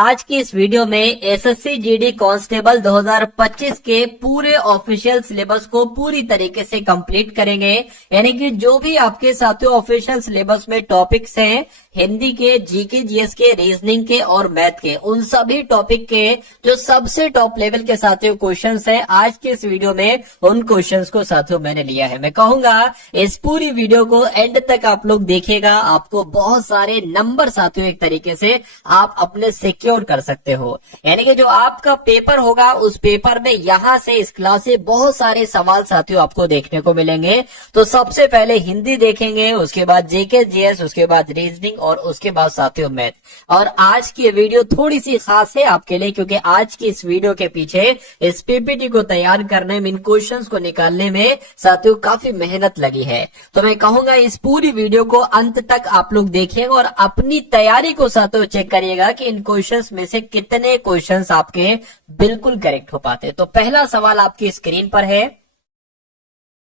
आज की इस वीडियो में एसएससी जीडी कांस्टेबल 2025 के पूरे ऑफिशियल सिलेबस को पूरी तरीके से कंप्लीट करेंगे। यानी कि जो भी आपके साथियों ऑफिशियल सिलेबस में टॉपिक्स हैं, हिंदी के, जीके, जीएस के, रीजनिंग के और मैथ के, उन सभी टॉपिक के जो सबसे टॉप लेवल के साथियों क्वेश्चंस हैं, आज के इस वीडियो में उन क्वेश्चंस को साथियों मैंने लिया है। मैं कहूंगा इस पूरी वीडियो को एंड तक आप लोग देखिएगा, आपको बहुत सारे नंबर साथियों एक तरीके से आप अपने सिक्योर कर सकते हो। यानी कि जो आपका पेपर होगा उस पेपर में यहां से इस क्लास से बहुत सारे सवाल साथियों आपको देखने को मिलेंगे। तो सबसे पहले हिंदी देखेंगे, उसके बाद जीके, जीएस, उसके बाद रीजनिंग और उसके बाद साथियों मैथ। और आज की वीडियो थोड़ी सी खास है आपके लिए, क्योंकि आज की इस वीडियो के पीछे इस पीपीटी को तैयार करने में, इन क्वेश्चंस को निकालने में साथियों काफी मेहनत लगी है। तो मैं कहूंगा इस पूरी वीडियो को अंत तक आप लोग देखिएगा और अपनी तैयारी को साथियों चेक करिएगा कि इन क्वेश्चंस में से कितने क्वेश्चंस आपके बिल्कुल करेक्ट हो पाते। तो पहला सवाल आपकी स्क्रीन पर है,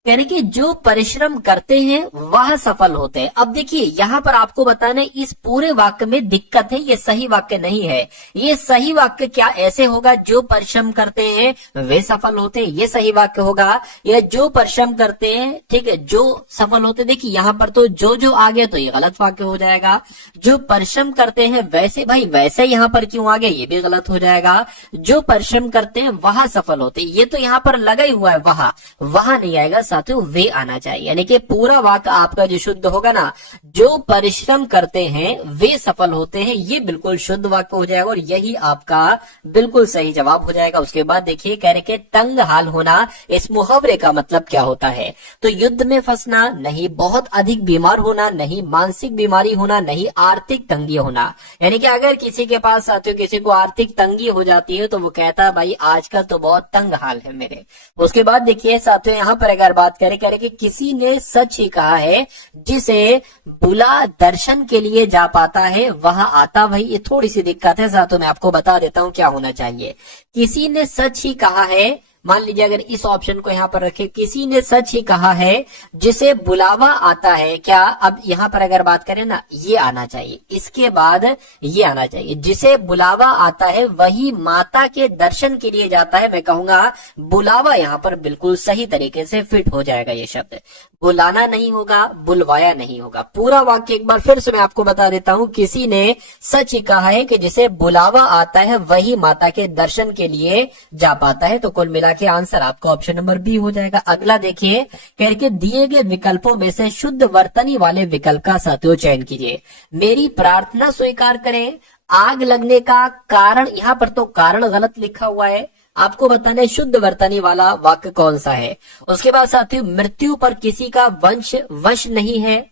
यानी कि जो परिश्रम करते हैं वह सफल होते हैं। अब देखिए यहां पर आपको बताना है, इस पूरे वाक्य में दिक्कत है, ये सही वाक्य नहीं है। ये सही वाक्य क्या ऐसे होगा, जो परिश्रम करते हैं वे सफल होते हैं, ये सही वाक्य होगा, या जो परिश्रम करते हैं, ठीक है, जो सफल होते। देखिए यहां पर तो जो आ गया तो ये गलत वाक्य हो जाएगा। जो परिश्रम करते हैं वैसे, भाई वैसे यहां पर क्यों आ गया, ये भी गलत हो जाएगा। जो परिश्रम करते हैं वह सफल होते, ये तो यहां पर लगा ही हुआ है, वहां नहीं आएगा साथियों, वे आना चाहिए। यानी कि पूरा वाक्य आपका जो शुद्ध होगा ना, जो परिश्रम करते हैं वे सफल होते हैं, ये बिल्कुल शुद्ध वाक्य हो जाएगा और यही आपका बिल्कुल सही जवाब हो जाएगा। उसके बाद देखिए कह रहे कि तंग हाल होना, इस मुहावरे का मतलब क्या होता है। तो युद्ध में फंसना नहीं, बहुत अधिक बीमार होना नहीं, मानसिक बीमारी होना नहीं, आर्थिक तंगी होना। यानी कि अगर किसी के पास साथियों किसी को आर्थिक तंगी हो जाती है तो वो कहता है भाई आजकल तो बहुत तंग हाल है मेरे। उसके बाद देखिए साथियों यहां पर अगर बात करें कि किसी ने सच ही कहा है, जिसे बुला दर्शन के लिए जा पाता है वह आता। भाई ये थोड़ी सी दिक्कत है साथियों, मैं आपको बता देता हूं क्या होना चाहिए। किसी ने सच ही कहा है, मान लीजिए अगर इस ऑप्शन को यहां पर रखे, किसी ने सच ही कहा है जिसे बुलावा आता है, क्या अब यहां पर अगर बात करें ना, ये आना चाहिए, इसके बाद ये आना चाहिए, जिसे बुलावा आता है वही माता के दर्शन के लिए जाता है। मैं कहूंगा बुलावा यहां पर बिल्कुल सही तरीके से फिट हो जाएगा। ये शब्द बुलाना नहीं होगा, बुलवाया नहीं होगा। पूरा वाक्य एक बार फिर से मैं आपको बता देता हूं, किसी ने सच ही कहा है कि जिसे बुलावा आता है वही माता के दर्शन के लिए जा पाता है। तो कुल मिला के आंसर आपका ऑप्शन नंबर बी हो जाएगा। अगला देखिए, कह के दिए गए विकल्पों में से शुद्ध वर्तनी वाले विकल्प का साथियों चयन कीजिए। मेरी प्रार्थना स्वीकार करें, आग लगने का कारण, यहां पर तो कारण गलत लिखा हुआ है, आपको बताना है शुद्ध वर्तनी वाला वाक्य कौन सा है। उसके बाद साथियों मृत्यु पर किसी का वश नहीं है,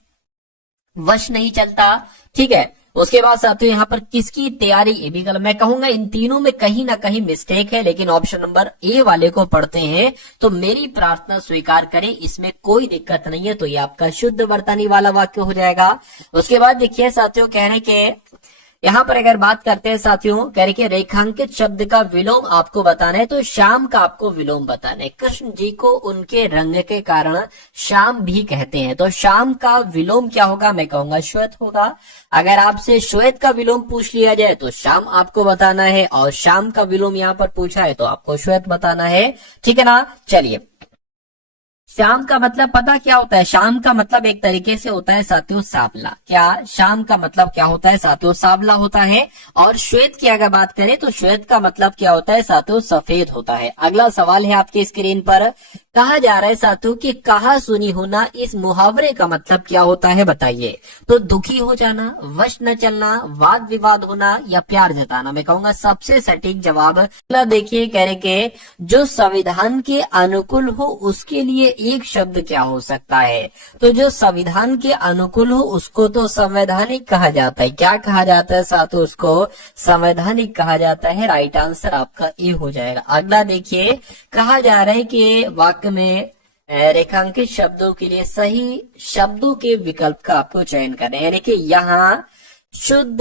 वश नहीं चलता, ठीक है। उसके बाद साथियों यहाँ पर किसकी तैयारी, ये भी गलत। मैं कहूंगा इन तीनों में कहीं ना कहीं मिस्टेक है, लेकिन ऑप्शन नंबर ए वाले को पढ़ते हैं तो मेरी प्रार्थना स्वीकार करें, इसमें कोई दिक्कत नहीं है। तो ये आपका शुद्ध वर्तनी वाला वाक्य हो जाएगा। उसके बाद देखिए साथियों कह रहे के यहां पर अगर बात करते हैं साथियों, कह रहे कि रेखांकित शब्द का विलोम आपको बताना है, तो श्याम का आपको विलोम बताना है। कृष्ण जी को उनके रंग के कारण श्याम भी कहते हैं, तो श्याम का विलोम क्या होगा, मैं कहूंगा श्वेत होगा। अगर आपसे श्वेत का विलोम पूछ लिया जाए तो श्याम आपको बताना है, और श्याम का विलोम यहाँ पर पूछा है तो आपको श्वेत बताना है, ठीक है ना। चलिए, शाम का मतलब पता क्या होता है, शाम का मतलब एक तरीके से होता है साथियों सांवला। क्या शाम का मतलब क्या होता है साथियों, सांवला होता है। और श्वेत की अगर बात करें तो श्वेत का मतलब क्या होता है साथियों, सफेद होता है। अगला सवाल है आपकी स्क्रीन पर, कहा जा रहा है साथियों कि कहा सुनी होना, इस मुहावरे का मतलब क्या होता है बताइए। तो दुखी हो जाना, वश न चलना, वाद विवाद होना या प्यार जताना। मैं कहूंगा सबसे सटीक जवाब देखिए, कह रहे के जो संविधान के अनुकूल हो उसके लिए एक शब्द क्या हो सकता है। तो जो संविधान के अनुकूल हो उसको तो संवैधानिक कहा जाता है। क्या कहा जाता है साथियों, उसको संवैधानिक कहा जाता है। राइट आंसर आपका ए हो जाएगा। अगला देखिए, कहा जा रहा है कि वाक्य में रेखांकित शब्दों के लिए सही शब्दों के विकल्प का आपको चयन करना है। यानी कि यहाँ शुद्ध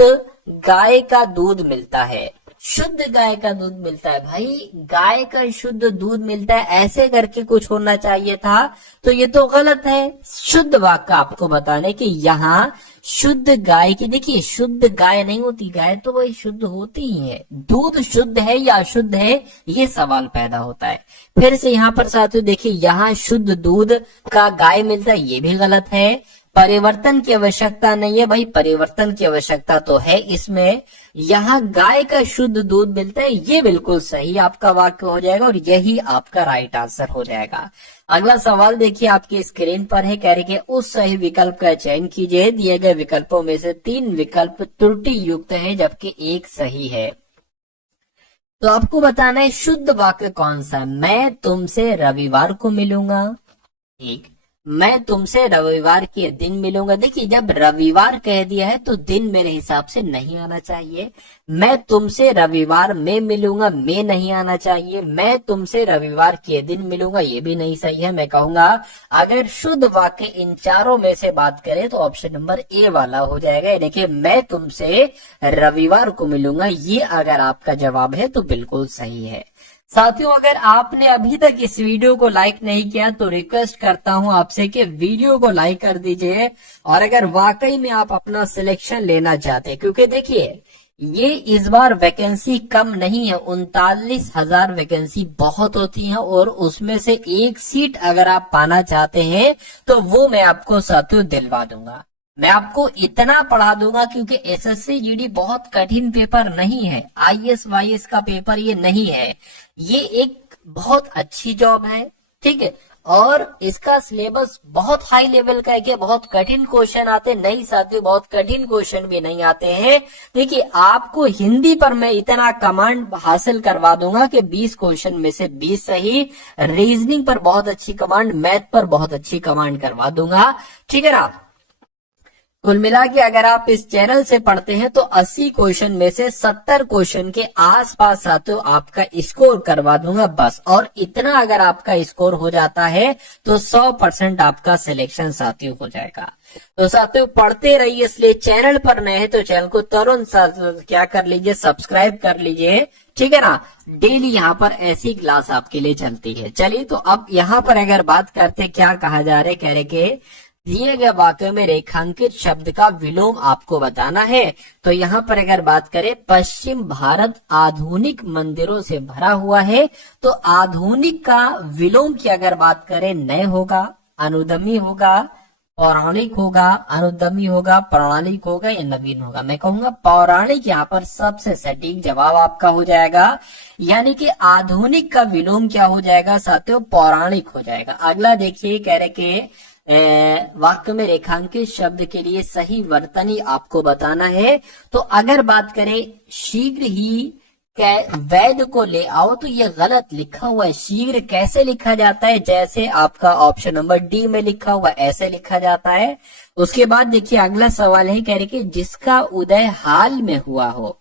गाय का दूध मिलता है, शुद्ध गाय का दूध मिलता है। भाई गाय का शुद्ध दूध मिलता है ऐसे करके कुछ होना चाहिए था, तो ये तो गलत है। शुद्ध वाक्य आपको बताने कि यहाँ शुद्ध गाय की, देखिए शुद्ध गाय नहीं होती, गाय तो वही शुद्ध होती ही है। दूध शुद्ध है या अशुद्ध है, ये सवाल पैदा होता है। फिर से यहाँ पर साथियों देखिए, यहाँ शुद्ध दूध का गाय मिलता है, ये भी गलत है। परिवर्तन की आवश्यकता नहीं है, भाई परिवर्तन की आवश्यकता तो है इसमें। यहाँ गाय का शुद्ध दूध मिलता है, ये बिल्कुल सही आपका वाक्य हो जाएगा और यही आपका राइट आंसर हो जाएगा। अगला सवाल देखिए आपकी स्क्रीन पर है, कह रहे कि उस सही विकल्प का चयन कीजिए। दिए गए विकल्पों में से 3 विकल्प त्रुटि युक्त है जबकि 1 सही है। तो आपको बताना है शुद्ध वाक्य कौन सा है। मैं तुमसे रविवार को मिलूंगा, ठीक, मैं तुमसे रविवार के दिन मिलूंगा। देखिए जब रविवार कह दिया है तो दिन मेरे हिसाब से नहीं आना चाहिए। मैं तुमसे रविवार में मिलूंगा, में नहीं आना चाहिए। मैं तुमसे रविवार के दिन मिलूंगा, ये भी नहीं सही है। मैं कहूंगा अगर शुद्ध वाक्य इन चारों में से बात करें तो ऑप्शन नंबर ए वाला हो जाएगा, यानी कि मैं तुमसे रविवार को मिलूंगा। ये अगर आपका जवाब है तो बिल्कुल सही है। साथियों अगर आपने अभी तक इस वीडियो को लाइक नहीं किया तो रिक्वेस्ट करता हूं आपसे कि वीडियो को लाइक कर दीजिए। और अगर वाकई में आप अपना सिलेक्शन लेना चाहते हैं, क्योंकि देखिए ये इस बार वैकेंसी कम नहीं है, 39,000 वैकेंसी बहुत होती है और उसमें से 1 सीट अगर आप पाना चाहते हैं तो वो मैं आपको साथियों दिलवा दूंगा। मैं आपको इतना पढ़ा दूंगा क्योंकि एसएससी जीडी बहुत कठिन पेपर नहीं है, आईएएस वाईएएस का पेपर ये नहीं है। ये एक बहुत अच्छी जॉब है, ठीक है, और इसका सिलेबस बहुत हाई लेवल का है कि बहुत कठिन क्वेश्चन आते नहीं साथियों, बहुत कठिन क्वेश्चन भी नहीं आते हैं। देखिए आपको हिंदी पर मैं इतना कमांड हासिल करवा दूंगा कि 20 क्वेश्चन में से 20 सही, रीजनिंग पर बहुत अच्छी कमांड, मैथ पर बहुत अच्छी कमांड करवा दूंगा, ठीक है ना। कुल मिला के अगर आप इस चैनल से पढ़ते हैं तो 80 क्वेश्चन में से 70 क्वेश्चन के आसपास साथियों आपका स्कोर करवा दूंगा बस। और इतना अगर आपका स्कोर हो जाता है तो 100% आपका सिलेक्शन साथियों हो जाएगा। तो साथियों पढ़ते रहिए, इसलिए चैनल पर नए हैं तो चैनल को तुरंत क्या कर लीजिए, सब्सक्राइब कर लीजिए, ठीक है ना। डेली यहाँ पर ऐसी क्लास आपके लिए चलती है। चलिए तो अब यहाँ पर अगर बात करते क्या कहा जा रहा है, कह रहे कि दिए गए वाक्य में रेखांकित शब्द का विलोम आपको बताना है। तो यहाँ पर अगर बात करें पश्चिम भारत आधुनिक मंदिरों से भरा हुआ है, तो आधुनिक का विलोम की अगर बात करें नए होगा, अनुदमी होगा, पौराणिक होगा, अनुदमी होगा, पौराणिक होगा या नवीन होगा। मैं कहूंगा पौराणिक यहाँ पर सबसे सटीक जवाब आपका हो जाएगा, यानी कि आधुनिक का विलोम क्या हो जाएगा साथियों, पौराणिक हो जाएगा। अगला देखिए कह रहे कि वाक्य में रेखांकित शब्द के लिए सही वर्तनी आपको बताना है। तो अगर बात करें शीघ्र ही वैद को ले आओ, तो ये गलत लिखा हुआ है। शीघ्र कैसे लिखा जाता है, जैसे आपका ऑप्शन नंबर डी में लिखा हुआ ऐसे लिखा जाता है। उसके बाद देखिए अगला सवाल है, कह रहे कि जिसका उदय हाल में हुआ हो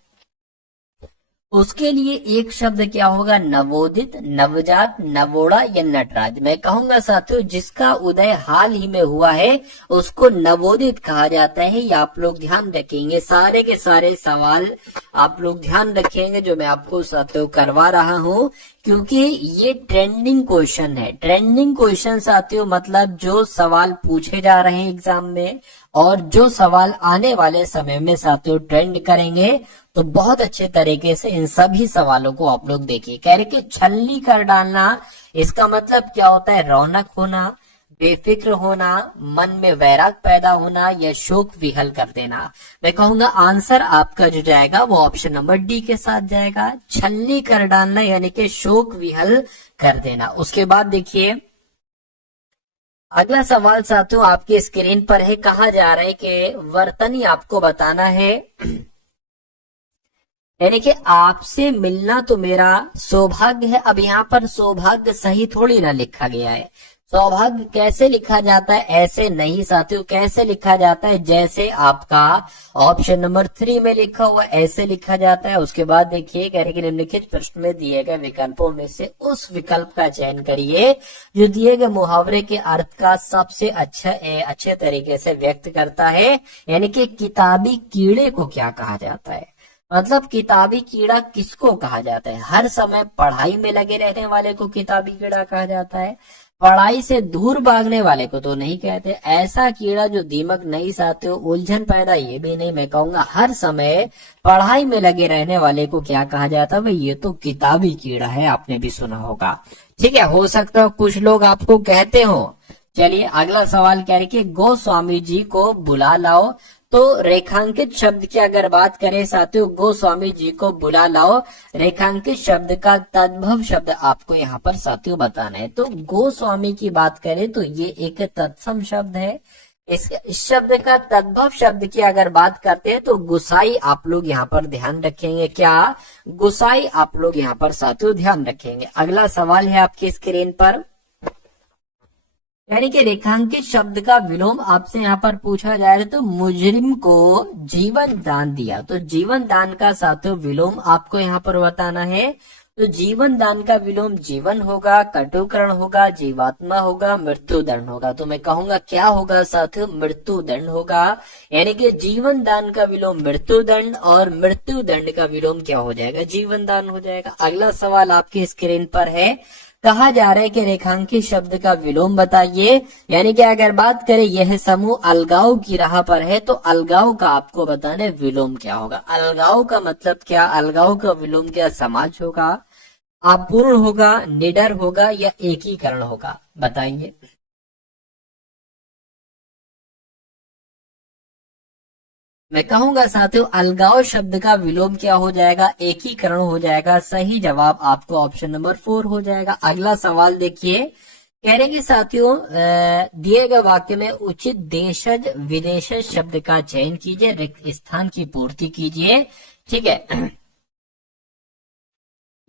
उसके लिए एक शब्द क्या होगा, नवोदित, नवजात, नवोड़ा या नटराज। मैं कहूंगा साथियों जिसका उदय हाल ही में हुआ है उसको नवोदित कहा जाता है। ये आप लोग ध्यान रखेंगे, सारे के सारे सवाल आप लोग ध्यान रखेंगे जो मैं आपको साथियों करवा रहा हूँ, क्योंकि ये ट्रेंडिंग क्वेश्चन है। ट्रेंडिंग क्वेश्चन साथियों मतलब जो सवाल पूछे जा रहे हैं एग्जाम में और जो सवाल आने वाले समय में साथियों ट्रेंड करेंगे, तो बहुत अच्छे तरीके से इन सभी सवालों को आप लोग देखिए। कह रहे कि छलनी कर डालना, इसका मतलब क्या होता है, रौनक होना, बेफिक्र होना, मन में वैराग पैदा होना या शोक विहल कर देना। मैं कहूंगा आंसर आपका जो जाएगा वो ऑप्शन नंबर डी के साथ जाएगा, छलनी कर डालना यानी कि शोक विहल कर देना। उसके बाद देखिए अगला सवाल साथियों आपकी स्क्रीन पर है, कहा जा रहा है कि वर्तनी आपको बताना है, यानी कि आपसे मिलना तो मेरा सौभाग्य है। अब यहाँ पर सौभाग्य सही थोड़ी ना लिखा गया है। सौभाग्य कैसे लिखा जाता है, ऐसे नहीं साथियों। कैसे लिखा जाता है, जैसे आपका ऑप्शन नंबर 3 में लिखा हुआ ऐसे लिखा जाता है। उसके बाद देखिए कह रहे कि निम्नलिखित प्रश्न में दिए गए विकल्पों में से उस विकल्प का चयन करिए जो दिए गए मुहावरे के अर्थ का सबसे अच्छे तरीके से व्यक्त करता है। यानी कि किताबी कीड़े को क्या कहा जाता है। मतलब किताबी कीड़ा किसको कहा जाता है? हर समय पढ़ाई में लगे रहने वाले को किताबी कीड़ा कहा जाता है। पढ़ाई से दूर भागने वाले को तो नहीं कहते। ऐसा कीड़ा जो दीमक नहीं चाहते हो, उलझन पैदा, ये भी नहीं। मैं कहूंगा हर समय पढ़ाई में लगे रहने वाले को क्या कहा जाता है? भाई ये तो किताबी कीड़ा है, आपने भी सुना होगा। ठीक है, हो सकता है कुछ लोग आपको कहते हो। चलिए अगला सवाल क्या है कि गोस्वामी जी को बुला लाओ। तो रेखांकित शब्द की अगर बात करें साथियों, गोस्वामी जी को बुला लाओ, रेखांकित शब्द का तद्भव शब्द आपको यहाँ पर साथियों बताना है। तो गोस्वामी की बात करें तो ये एक तत्सम शब्द है। इस शब्द का तद्भव शब्द की अगर बात करते हैं तो गुसाई आप लोग यहाँ पर ध्यान रखेंगे। क्या? गुसाई आप लोग यहाँ पर साथियों ध्यान रखेंगे। अगला सवाल है आपकी स्क्रीन पर, यानी कि रेखांकित शब्द का विलोम आपसे यहाँ पर पूछा जा रहा है। तो मुजरिम को जीवन दान दिया, तो जीवन दान का साथियों विलोम आपको यहाँ पर बताना है। तो जीवन दान का विलोम जीवन होगा, कटुकरण होगा, जीवात्मा होगा, मृत्यु दंड होगा। तो मैं कहूंगा क्या होगा साथियों? मृत्यु दंड होगा। यानी कि जीवन दान का विलोम मृत्यु दंड और मृत्यु दंड का विलोम क्या हो जाएगा? जीवन दान हो जाएगा। अगला सवाल आपकी स्क्रीन पर है, कहा जा रहा है कि रेखांकित शब्द का विलोम बताइए। यानी कि अगर बात करें यह समूह अलगाव की राह पर है, तो अलगाव का आपको बताना है विलोम क्या होगा। अलगाव का मतलब क्या? अलगाव का विलोम क्या? समाज होगा, अपूर्ण होगा, निडर होगा या एकीकरण होगा? बताइए। मैं कहूंगा साथियों अलगाव शब्द का विलोम क्या हो जाएगा? एकीकरण हो जाएगा। सही जवाब आपको ऑप्शन नंबर 4 हो जाएगा। अगला सवाल देखिए, कह रहे कि साथियों दिए गए वाक्य में उचित देशज विदेशज शब्द का चयन कीजिए, रिक्त स्थान की पूर्ति कीजिए। ठीक है,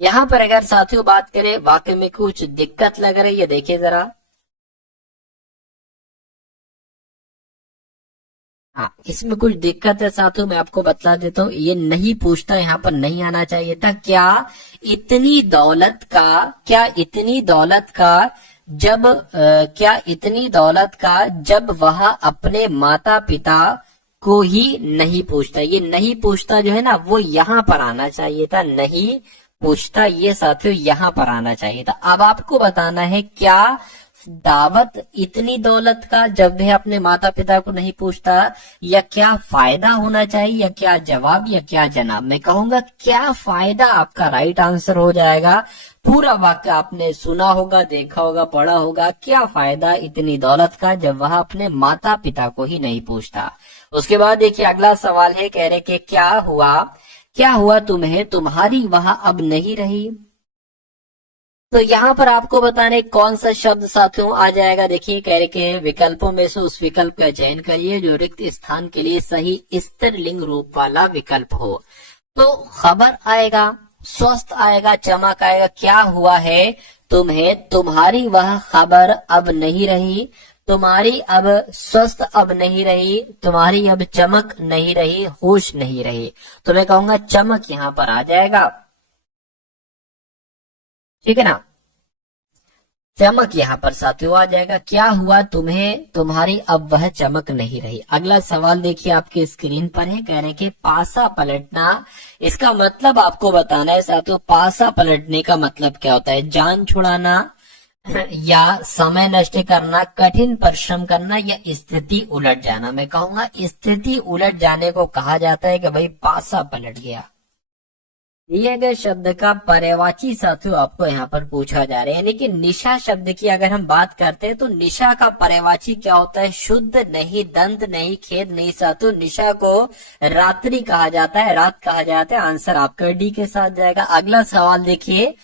यहाँ पर अगर साथियों बात करें वाक्य में कुछ दिक्कत लग रही है, देखिए जरा। हाँ, इसमें कुछ दिक्कत है साथियों, मैं आपको बता देता हूँ। ये नहीं पूछता, यहाँ पर नहीं आना चाहिए था। क्या इतनी दौलत का, क्या इतनी दौलत का जब क्या इतनी दौलत का जब वह अपने माता पिता को ही नहीं पूछता? ये नहीं पूछता जो है ना, वो यहाँ पर आना चाहिए था। नहीं पूछता ये साथियों यहाँ पर आना चाहिए था। अब आपको बताना है क्या दावत इतनी दौलत का जब वह अपने माता पिता को नहीं पूछता, या क्या फायदा होना चाहिए, या क्या जवाब, या क्या जनाब? मैं कहूंगा क्या फायदा आपका राइट आंसर हो जाएगा। पूरा वाक्य आपने सुना होगा, देखा होगा, पढ़ा होगा। क्या फायदा इतनी दौलत का जब वह अपने माता पिता को ही नहीं पूछता। उसके बाद देखिए अगला सवाल है, कह रहे कि क्या हुआ तुम्हें, तुम्हारी वहां अब नहीं रही? तो यहाँ पर आपको बताने कौन सा शब्द साथियों आ जाएगा। देखिए कह रहे के विकल्पों में से उस विकल्प का चयन करिए जो रिक्त स्थान के लिए सही स्त्रीलिंग रूप वाला विकल्प हो। तो खबर आएगा, स्वस्थ आएगा, चमक आएगा। क्या हुआ है तुम्हें, तुम्हारी वह खबर अब नहीं रही, तुम्हारी अब स्वस्थ अब नहीं रही, तुम्हारी अब चमक नहीं रही, होश नहीं रही। तो मैं कहूंगा चमक यहाँ पर आ जाएगा। ठीक है ना, चमक यहाँ पर साथियों आ जाएगा। क्या हुआ तुम्हें, तुम्हारी अब वह चमक नहीं रही। अगला सवाल देखिए आपके स्क्रीन पर है, कह रहे हैं कि पासा पलटना, इसका मतलब आपको बताना है साथियों। पासा पलटने का मतलब क्या होता है? जान छुड़ाना, या समय नष्ट करना, कठिन परिश्रम करना, या स्थिति उलट जाना। मैं कहूंगा स्थिति उलट जाने को कहा जाता है कि भाई पासा पलट गया। दिए गए शब्द का पर्यायवाची साथियों आपको यहाँ पर पूछा जा रहा है। यानी कि निशा शब्द की अगर हम बात करते हैं तो निशा का पर्यायवाची क्या होता है? शुद्ध नहीं, दंत नहीं, खेद नहीं साथियों। निशा को रात्रि कहा जाता है, रात कहा जाता है। आंसर आपका डी के साथ जाएगा। अगला सवाल देखिए,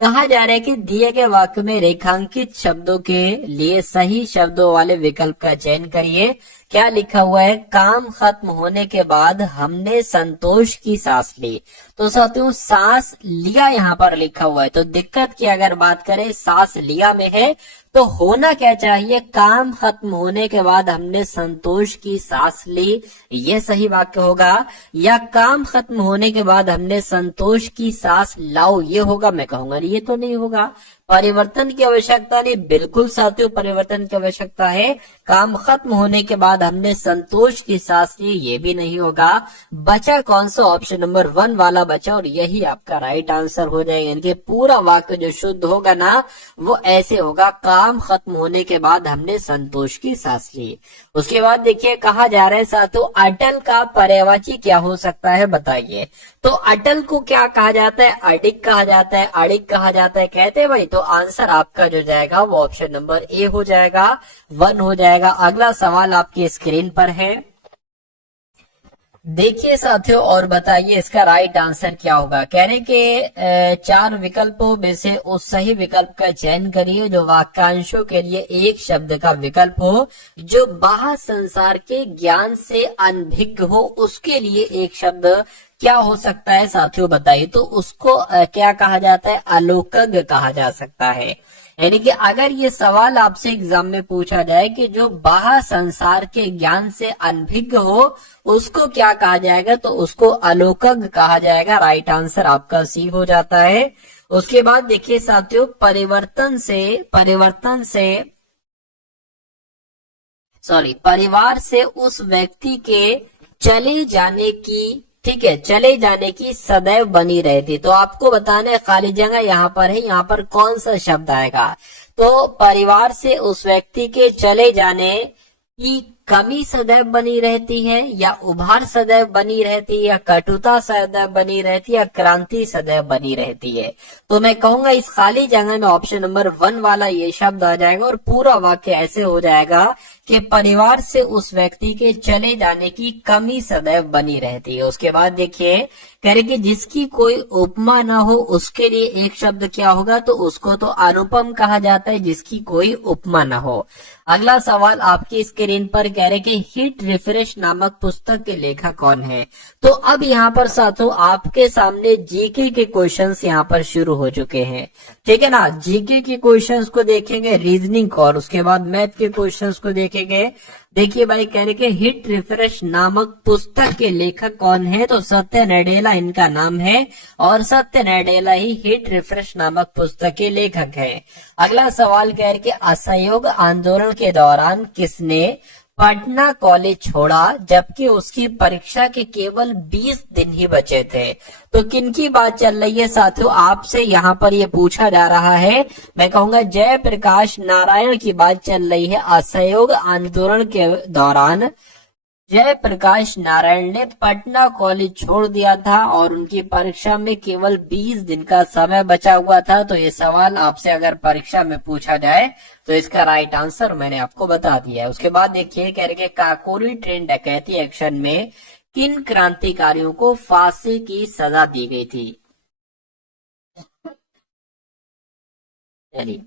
कहा जा रहा है कि दिए गए वाक्य में रेखांकित शब्दों के लिए सही शब्दों वाले विकल्प का चयन करिए। क्या लिखा हुआ है? काम खत्म होने के बाद हमने संतोष की सांस ली। तो साथियों सांस लिया यहाँ पर लिखा हुआ है, तो दिक्कत की अगर बात करें सांस लिया में है, तो होना क्या चाहिए? काम खत्म होने के बाद हमने संतोष की सांस ली, ये सही वाक्य होगा। या काम खत्म होने के बाद हमने संतोष की सांस लाओ, ये होगा। मैं कहूंगा ये तो नहीं होगा। परिवर्तन की आवश्यकता नहीं, बिल्कुल साथियों परिवर्तन की आवश्यकता है। काम खत्म होने के बाद हमने संतोष की सांस ली, ये भी नहीं होगा। बचा कौन सा? ऑप्शन नंबर 1 वाला बचा, और यही आपका राइट आंसर हो जाएगा। इनके पूरा वाक्य जो शुद्ध होगा ना वो ऐसे होगा, काम खत्म होने के बाद हमने संतोष की सांस ली। उसके बाद देखिए कहा जा रहा है साथियों, अटल का पर्यायवाची क्या हो सकता है बताइए। तो अटल को क्या कहा जाता है? अडिग कहा जाता है, अडिग कहा जाता है, कहते हैं भाई। तो आंसर आपका जो जाएगा वो ऑप्शन नंबर ए हो जाएगा, 1 हो जाएगा। अगला सवाल आपकी स्क्रीन पर है, देखिए साथियों और बताइए इसका राइट आंसर क्या होगा। कह रहे कि 4 विकल्पों में से उस सही विकल्प का चयन करिए जो वाक्यांशों के लिए एक शब्द का विकल्प हो, जो बाह्य संसार के ज्ञान से अनभिज्ञ हो। उसके लिए एक शब्द क्या हो सकता है साथियों बताइए। तो उसको क्या कहा जाता है? अलौकिक कहा जा सकता है। यानी कि अगर ये सवाल आपसे एग्जाम में पूछा जाए कि जो बाह्य संसार के ज्ञान से अनभिज्ञ हो उसको क्या कहा जाएगा, तो उसको अलौकिक कहा जाएगा। राइट आंसर आपका सी हो जाता है। उसके बाद देखिए साथियों, परिवार से उस व्यक्ति के चले जाने की, ठीक है, चले जाने की सदैव बनी रहती। तो आपको बताना है, खाली जगह यहाँ पर है, यहाँ पर कौन सा शब्द आएगा। तो परिवार से उस व्यक्ति के चले जाने की कमी सदैव बनी रहती है, या उभार सदैव बनी रहती है, या कटुता सदैव बनी रहती है, या क्रांति सदैव बनी रहती है। तो मैं कहूंगा इस खाली जगह में ऑप्शन नंबर 1 वाला ये शब्द आ जाएगा, और पूरा वाक्य ऐसे हो जाएगा कि परिवार से उस व्यक्ति के चले जाने की कमी सदैव बनी रहती है। उसके बाद देखिए कह रहे कि जिसकी कोई उपमा ना हो उसके लिए एक शब्द क्या होगा, तो उसको तो अनुपम कहा जाता है, जिसकी कोई उपमा ना हो। अगला सवाल आपकी स्क्रीन पर कह रहे कि हिट रिफ्रेश नामक पुस्तक के लेखक कौन है। तो अब यहाँ पर साथियों आपके सामने जीके के क्वेश्चंस यहाँ पर शुरू हो चुके हैं, ठीक है ना। जीके के क्वेश्चंस को देखेंगे, रीजनिंग और उसके बाद मैथ के क्वेश्चंस को देखेंगे। देखिए भाई कह रहे कि हिट रिफ्रेश नामक पुस्तक के लेखक कौन है, तो सत्य नडेला इनका नाम है, और सत्य नडेला ही हिट रिफ्रेश नामक पुस्तक के लेखक है। अगला सवाल कह रहे कि असहयोग आंदोलन के दौरान किसने पटना कॉलेज छोड़ा जबकि उसकी परीक्षा के केवल 20 दिन ही बचे थे। तो किनकी बात चल रही है साथियों, आपसे यहाँ पर ये पूछा जा रहा है। मैं कहूंगा जयप्रकाश नारायण की बात चल रही है। असहयोग आंदोलन के दौरान जयप्रकाश नारायण ने पटना कॉलेज छोड़ दिया था और उनकी परीक्षा में केवल 20 दिन का समय बचा हुआ था। तो ये सवाल आपसे अगर परीक्षा में पूछा जाए तो इसका राइट आंसर मैंने आपको बता दिया है। उसके बाद देखिए कह रहे काकोरी ट्रेन डकैती एक्शन में किन क्रांतिकारियों को फांसी की सजा दी गई थी। चलिए,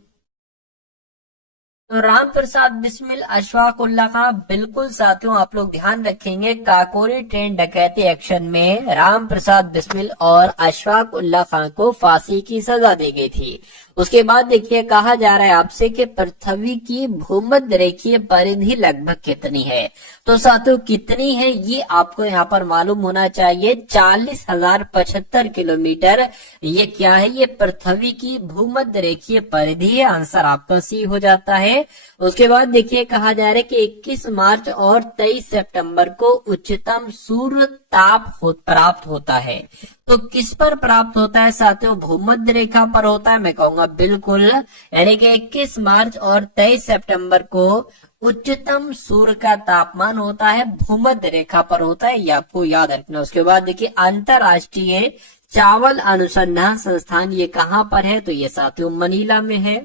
तो राम प्रसाद बिस्मिल, अशफाक उल्लाह खां, बिल्कुल साथियों आप लोग ध्यान रखेंगे काकोरी ट्रेन डकैती एक्शन में राम प्रसाद बिस्मिल और अशफाक उल्लाह खां को फांसी की सजा दी गई थी। उसके बाद देखिए कहा जा रहा है आपसे कि पृथ्वी की भूमध्य रेखीय परिधि लगभग कितनी है। तो साथियों कितनी है ये आपको यहाँ पर मालूम होना चाहिए, 40,075 किलोमीटर। ये क्या है, ये पृथ्वी की भूमध्य रेखीय परिधि है। आंसर आपका सी हो जाता है। उसके बाद देखिए कहा जा रहा है कि 21 मार्च और 23 सितंबर को उच्चतम सूर्य ताप प्राप्त होता है। तो किस पर प्राप्त होता है साथियों, भूमध्य रेखा पर होता है। मैं कहूंगा बिल्कुल, यानी कि 21 मार्च और 23 सितंबर को उच्चतम सूर्य का तापमान होता है भूमध्य रेखा पर होता है, ये आपको याद रखना। उसके बाद देखिए अंतरराष्ट्रीय चावल अनुसंधान संस्थान ये कहाँ पर है, तो ये साथियों मनीला में है।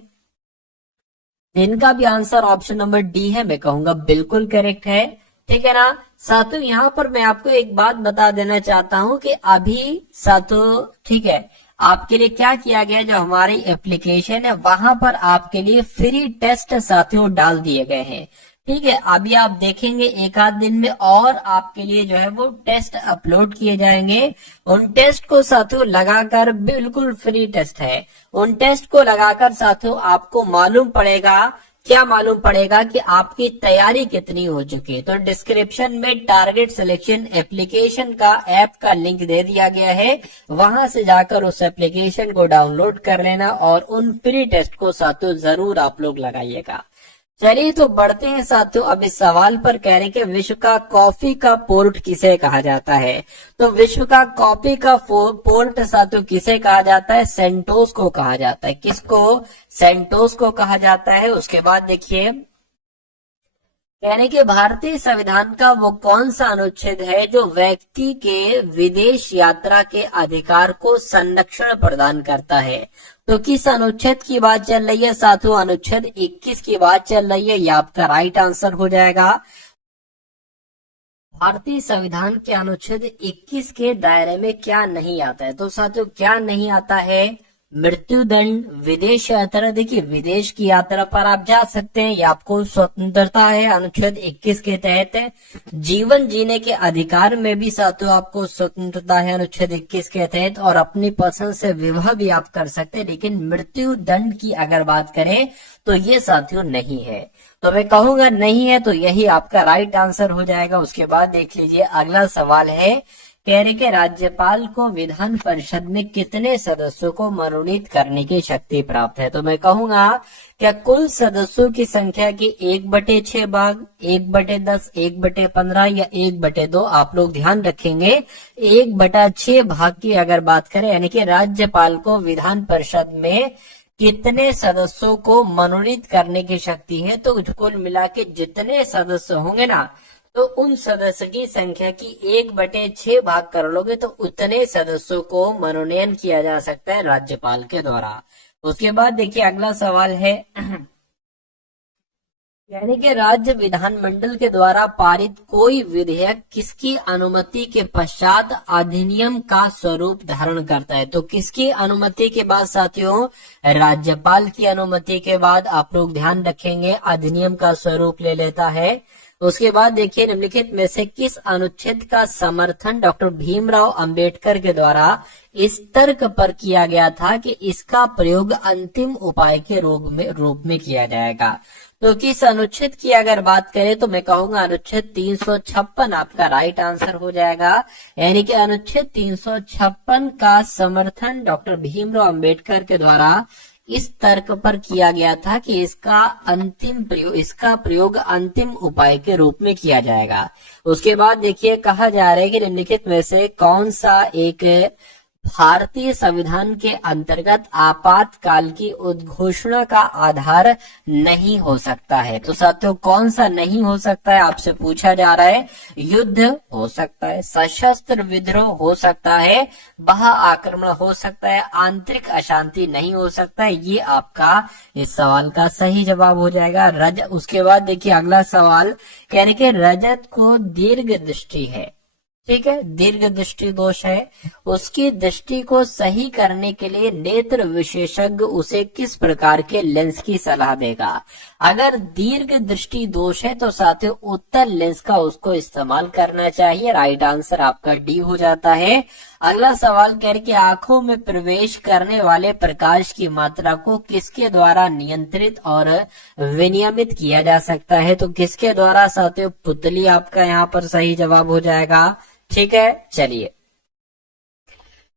इनका भी आंसर ऑप्शन नंबर डी है। मैं कहूंगा बिल्कुल करेक्ट है, ठीक है ना। साथियों यहाँ पर मैं आपको एक बात बता देना चाहता हूँ कि अभी साथियों ठीक है आपके लिए क्या किया गया, जो हमारी एप्लीकेशन है वहां पर आपके लिए फ्री टेस्ट साथियों डाल दिए गए हैं, ठीक है। अभी आप देखेंगे एक आध दिन में और आपके लिए जो है वो टेस्ट अपलोड किए जाएंगे। उन टेस्ट को साथियों लगाकर, बिल्कुल फ्री टेस्ट है, उन टेस्ट को लगाकर साथियों आपको मालूम पड़ेगा क्या मालूम पड़ेगा कि आपकी तैयारी कितनी हो चुकी है। तो डिस्क्रिप्शन में टारगेट सिलेक्शन एप्लीकेशन का ऐप का लिंक दे दिया गया है, वहां से जाकर उस एप्लीकेशन को डाउनलोड कर लेना और उन फ्री टेस्ट को साथियों जरूर आप लोग लगाइएगा। चलिए तो बढ़ते हैं साथियों अब इस सवाल पर। कह रहे हैं कि विश्व का कॉफी का पोर्ट किसे कहा जाता है। तो विश्व का कॉफी का पोर्ट साथियों किसे कहा जाता है, सेंटोस को कहा जाता है। किसको, सेंटोस को कहा जाता है। उसके बाद देखिए यानी कि भारतीय संविधान का वो कौन सा अनुच्छेद है जो व्यक्ति के विदेश यात्रा के अधिकार को संरक्षण प्रदान करता है। तो किस अनुच्छेद की बात चल रही है साथियों, अनुच्छेद 21 की बात चल रही है। ये आपका राइट आंसर हो जाएगा। भारतीय संविधान के अनुच्छेद 21 के दायरे में क्या नहीं आता है। तो साथियों क्या नहीं आता है, मृत्यु दंड, विदेश यात्रा। देखिए विदेश की यात्रा पर आप जा सकते हैं, ये आपको स्वतंत्रता है अनुच्छेद 21 के तहत। जीवन जीने के अधिकार में भी साथियों आपको स्वतंत्रता है अनुच्छेद 21 के तहत, और अपनी पसंद से विवाह भी आप कर सकते हैं। लेकिन मृत्यु दंड की अगर बात करें तो ये साथियों नहीं है। तो मैं कहूंगा नहीं है, तो यही आपका राइट आंसर हो जाएगा। उसके बाद देख लीजिए अगला सवाल है, कह रहे कि राज्यपाल को विधान परिषद में कितने सदस्यों को मनोनीत करने की शक्ति प्राप्त है। तो मैं कहूंगा क्या कुल सदस्यों की संख्या की 1/6 भाग, 1/10, 1/15 या 1/2 आप लोग ध्यान रखेंगे। 1/6 भाग की अगर बात करें, यानी कि राज्यपाल को विधान परिषद में कितने सदस्यों को मनोनीत करने की शक्ति है। तो कुल मिला के जितने सदस्य होंगे ना, तो उन सदस्य की संख्या की 1/6 भाग कर लोगे तो उतने सदस्यों को मनोनयन किया जा सकता है राज्यपाल के द्वारा। उसके बाद देखिए अगला सवाल है, यानी कि राज्य विधानमंडल के द्वारा पारित कोई विधेयक किसकी अनुमति के पश्चात अधिनियम का स्वरूप धारण करता है। तो किसकी अनुमति के बाद साथियों, राज्यपाल की अनुमति के बाद आप लोग ध्यान रखेंगे अधिनियम का स्वरूप ले लेता है। उसके बाद देखिए निम्नलिखित में से किस अनुच्छेद का समर्थन डॉक्टर भीमराव अंबेडकर के द्वारा इस तर्क पर किया गया था कि इसका प्रयोग अंतिम उपाय के रूप में किया जाएगा। तो किस अनुच्छेद की अगर बात करें तो मैं कहूंगा अनुच्छेद 356 आपका राइट आंसर हो जाएगा। यानी कि अनुच्छेद 356 का समर्थन डॉक्टर भीमराव अंबेडकर के द्वारा इस तर्क पर किया गया था कि इसका प्रयोग अंतिम उपाय के रूप में किया जाएगा। उसके बाद देखिए कहा जा रहा है कि निम्नलिखित में से कौन सा एक भारतीय संविधान के अंतर्गत आपातकाल की उद्घोषणा का आधार नहीं हो सकता है। तो साथियों कौन सा नहीं हो सकता है आपसे पूछा जा रहा है। युद्ध हो सकता है, सशस्त्र विद्रोह हो सकता है, बाह्य आक्रमण हो सकता है, आंतरिक अशांति नहीं हो सकता है। ये आपका इस सवाल का सही जवाब हो जाएगा। उसके बाद देखिए अगला सवाल, कहने के रजत को दीर्घ दृष्टि है, ठीक है, दीर्घ दृष्टि दोष है, उसकी दृष्टि को सही करने के लिए नेत्र विशेषज्ञ उसे किस प्रकार के लेंस की सलाह देगा। अगर दीर्घ दृष्टि दोष है तो साथियों उत्तल लेंस का उसको इस्तेमाल करना चाहिए। राइट आंसर आपका डी हो जाता है। अगला सवाल कह रहे कि आंखों में प्रवेश करने वाले प्रकाश की मात्रा को किसके द्वारा नियंत्रित और विनियमित किया जा सकता है। तो किसके द्वारा साथियों, पुतली आपका यहाँ पर सही जवाब हो जाएगा। ठीक है, चलिए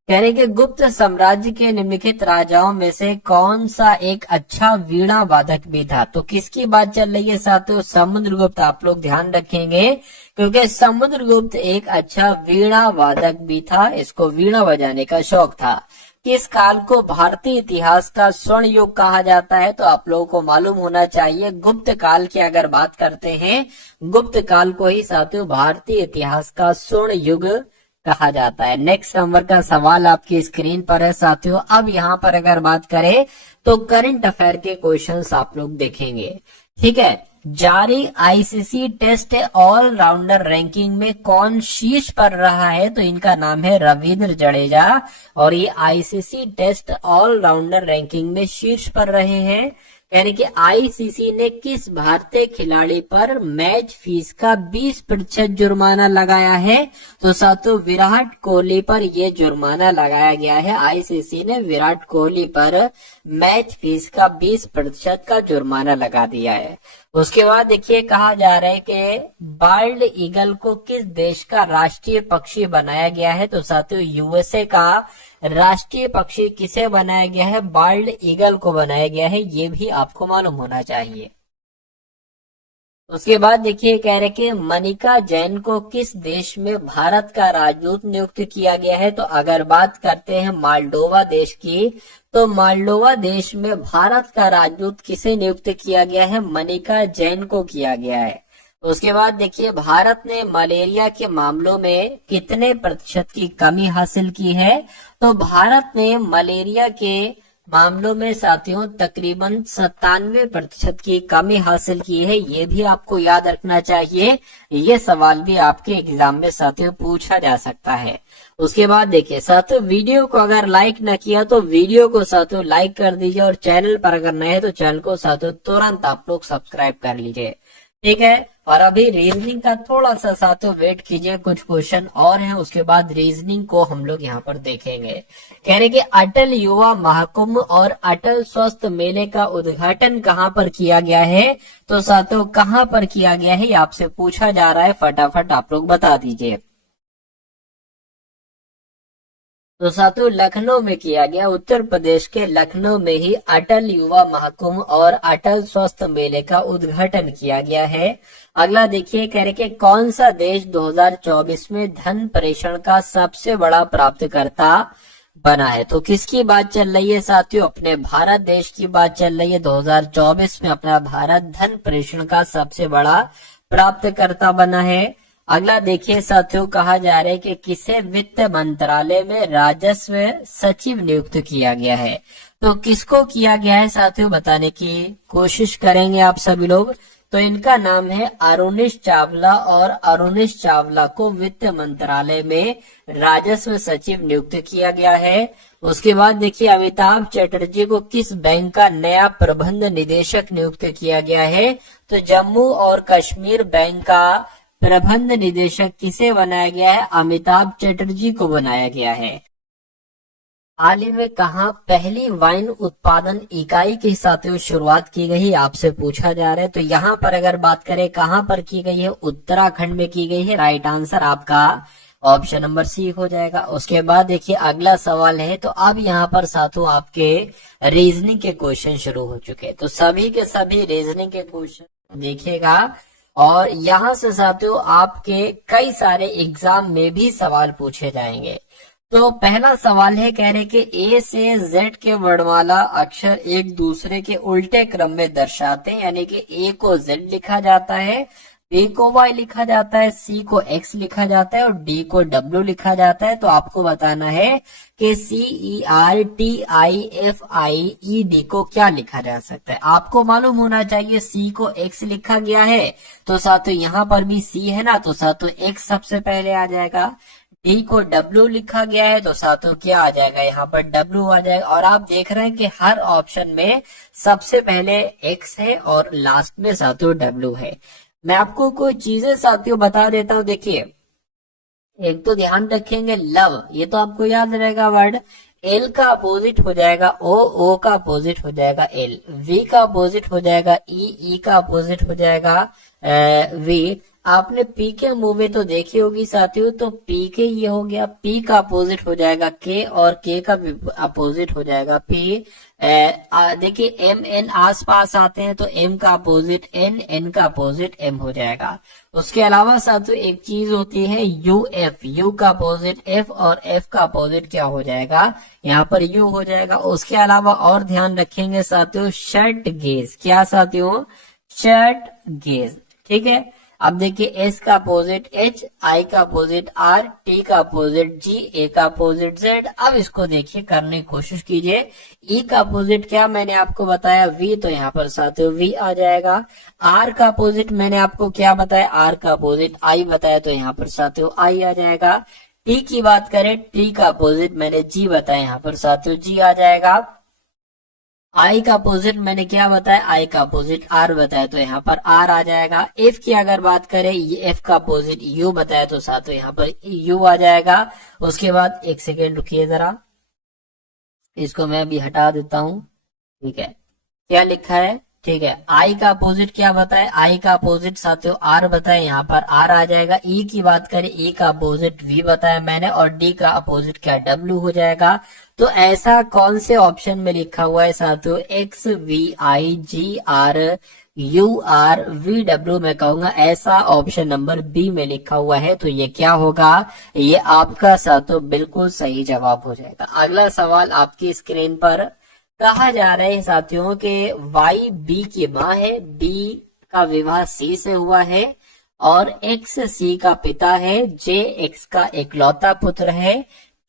कह रहे कि गुप्त साम्राज्य के निम्नलिखित राजाओं में से कौन सा एक अच्छा वीणा वादक भी था। तो किसकी बात चल रही है साथियों, समुद्रगुप्त। आप लोग ध्यान रखेंगे क्योंकि समुद्रगुप्त एक अच्छा वीणा वादक भी था, इसको वीणा बजाने का शौक था। किस काल को भारतीय इतिहास का स्वर्ण युग कहा जाता है। तो आप लोगों को मालूम होना चाहिए गुप्त काल की अगर बात करते हैं, गुप्त काल को ही साथियों भारतीय इतिहास का स्वर्ण युग कहा जाता है। नेक्स्ट नंबर का सवाल आपकी स्क्रीन पर है साथियों। अब यहाँ पर अगर बात करें तो करंट अफेयर के क्वेश्चंस आप लोग देखेंगे। ठीक है, जारी आईसीसी टेस्ट ऑलराउंडर रैंकिंग में कौन शीर्ष पर रहा है। तो इनका नाम है रविंद्र जडेजा, और ये आईसीसी टेस्ट ऑलराउंडर रैंकिंग में शीर्ष पर रहे हैं। यानी कि आईसीसी ने किस भारतीय खिलाड़ी पर मैच फीस का 20% जुर्माना लगाया है? तो साथियों विराट कोहली पर यह जुर्माना लगाया गया है। आईसीसी ने विराट कोहली पर मैच फीस का 20% का जुर्माना लगा दिया है। उसके बाद देखिए कहा जा रहा है कि बाल्ड ईगल को किस देश का राष्ट्रीय पक्षी बनाया गया है? तो साथियों यूएसए का राष्ट्रीय पक्षी किसे बनाया गया है? बाल्ड ईगल को बनाया गया है, ये भी आपको मालूम होना चाहिए। उसके बाद देखिए कह रहे कि मनिका जैन को किस देश में भारत का राजदूत नियुक्त किया गया है? तो अगर बात करते हैं मालडोवा देश की, तो मालडोवा देश में भारत का राजदूत किसे नियुक्त किया गया है? मनिका जैन को किया गया है। उसके बाद देखिए भारत ने मलेरिया के मामलों में कितने प्रतिशत की कमी हासिल की है? तो भारत ने मलेरिया के मामलों में साथियों तकरीबन 97% की कमी हासिल की है, ये भी आपको याद रखना चाहिए। ये सवाल भी आपके एग्जाम में साथियों पूछा जा सकता है। उसके बाद देखिए साथियों वीडियो को अगर लाइक न किया तो वीडियो को साथियों लाइक कर दीजिए और चैनल पर अगर नए हैं तो चैनल को साथियों तुरंत आप लोग सब्सक्राइब कर लीजिए, ठीक है। और अभी रीजनिंग का थोड़ा सा साथियों वेट कीजिए, कुछ क्वेश्चन और हैं, उसके बाद रीजनिंग को हम लोग यहाँ पर देखेंगे। कह रहे कि अटल युवा महाकुंभ और अटल स्वस्थ मेले का उद्घाटन कहाँ पर किया गया है? तो साथियों कहाँ पर किया गया है ये आपसे पूछा जा रहा है, फटाफट आप लोग बता दीजिए। तो साथियों लखनऊ में किया गया, उत्तर प्रदेश के लखनऊ में ही अटल युवा महाकुंभ और अटल स्वस्थ मेले का उद्घाटन किया गया है। अगला देखिए कह रहे कि कौन सा देश 2024 में धन प्रेषण का सबसे बड़ा प्राप्तकर्ता बना है? तो किसकी बात चल रही है साथियों? अपने भारत देश की बात चल रही है। 2024 में अपना भारत धन प्रेषण का सबसे बड़ा प्राप्तकर्ता बना है। अगला देखिए साथियों कहा जा रहा है कि किसे वित्त मंत्रालय में राजस्व सचिव नियुक्त किया गया है? तो किसको किया गया है साथियों बताने की कोशिश करेंगे आप सभी लोग। तो इनका नाम है अरुणेश चावला, और अरुणेश चावला को वित्त मंत्रालय में राजस्व सचिव नियुक्त किया गया है। उसके बाद देखिए अमिताभ चटर्जी को किस बैंक का नया प्रबंध निदेशक नियुक्त किया गया है? तो जम्मू और कश्मीर बैंक का प्रबंध निदेशक किसे बनाया गया है? अमिताभ चटर्जी को बनाया गया है। हाल ही में कहा पहली वाइन उत्पादन इकाई की साथियों शुरुआत की गई, आपसे पूछा जा रहा है। तो यहाँ पर अगर बात करें कहाँ पर की गई है? उत्तराखंड में की गई है। राइट आंसर आपका ऑप्शन नंबर सी हो जाएगा। उसके बाद देखिए अगला सवाल है, तो अब यहाँ पर साथियों आपके रीजनिंग के क्वेश्चन शुरू हो चुके हैं। तो सभी के सभी रीजनिंग के क्वेश्चन देखिएगा, और यहाँ से साथियों आपके कई सारे एग्जाम में भी सवाल पूछे जाएंगे। तो पहला सवाल है, कह रहे कि ए से जेड के वर्णमाला अक्षर एक दूसरे के उल्टे क्रम में दर्शाते हैं, यानी कि ए को जेड लिखा जाता है, बी को वाई लिखा जाता है, सी को एक्स लिखा जाता है और डी को डब्ल्यू लिखा जाता है। तो आपको बताना है कि CERTIFIED को क्या लिखा जा सकता है। आपको मालूम होना चाहिए सी को एक्स लिखा गया है, तो साथियों यहाँ पर भी सी है ना, तो साथियों एक्स सबसे पहले आ जाएगा। डी को डब्ल्यू लिखा गया है, तो साथियों क्या आ जाएगा? यहाँ पर डब्ल्यू आ जाएगा। और आप देख रहे हैं कि हर ऑप्शन में सबसे पहले एक्स है और लास्ट में साथियों डब्ल्यू है। मैं आपको कोई चीजें साथियों बता देता हूँ। देखिए एक तो ध्यान रखेंगे लव, ये तो आपको याद रहेगा वर्ड। एल का अपोजिट हो जाएगा ओ, ओ का अपोजिट हो जाएगा एल, वी का अपोजिट हो जाएगा ई, ई का अपोजिट हो जाएगा वी। आपने पी के मूवी तो देखी होगी साथियों, तो पी के ये हो गया, पी का अपोजिट हो जाएगा के और के का अपोजिट हो जाएगा पी। देखिए एम एन आस पास आते हैं तो एम का अपोजिट एन, एन का अपोजिट एम हो जाएगा। उसके अलावा साथियों एक चीज होती है यू एफ, यू का अपोजिट एफ और एफ का अपोजिट क्या हो जाएगा? यहाँ पर यू हो जाएगा। उसके अलावा और ध्यान रखेंगे साथियों शर्ट गेज, क्या साथियों? शर्ट गेज, ठीक है। अब देखिए एस का अपोजिट एच, आई का अपोजिट आर, टी का अपोजिट जी, ए का अपोजिट जेड। अब इसको देखिए करने की कोशिश कीजिए। ई का अपोजिट क्या मैंने आपको बताया? वी, तो यहाँ पर साथियों वी आ जाएगा। आर का अपोजिट मैंने आपको क्या बताया? आर का अपोजिट आई बताया, तो यहाँ पर साथियों आई आ जाएगा। टी की बात करें, टी का अपोजिट मैंने जी बताया, यहाँ पर साथियों जी आ जाएगा। आई का अपोजिट मैंने क्या बताया, आई का अपोजिट आर बताया, तो यहाँ पर आर आ जाएगा। एफ की अगर बात करें, ये एफ का अपोजिट यू बताया, तो साथ में यहाँ पर यू आ जाएगा। उसके बाद एक सेकेंड रुकिए जरा, इसको मैं अभी हटा देता हूं। ठीक है, क्या लिखा है, ठीक है, आई का अपोजिट क्या बताए, आई का अपोजिट साथियों आर बताए, यहाँ पर आर आ जाएगा। ई की बात करें, ई का अपोजिट वी बताया मैंने, और डी का अपोजिट क्या डब्ल्यू हो जाएगा। तो ऐसा कौन से ऑप्शन में लिखा हुआ है साथियों, X V I G R U R V W, मैं कहूंगा ऐसा ऑप्शन नंबर बी में लिखा हुआ है। तो ये क्या होगा, ये आपका साथियों बिल्कुल सही जवाब हो जाएगा। अगला सवाल आपकी स्क्रीन पर, कहा जा रहा है साथियों के वाई बी की माँ है, बी का विवाह सी से हुआ है, और एक्स सी का पिता है, जे एक्स का इकलौता पुत्र है,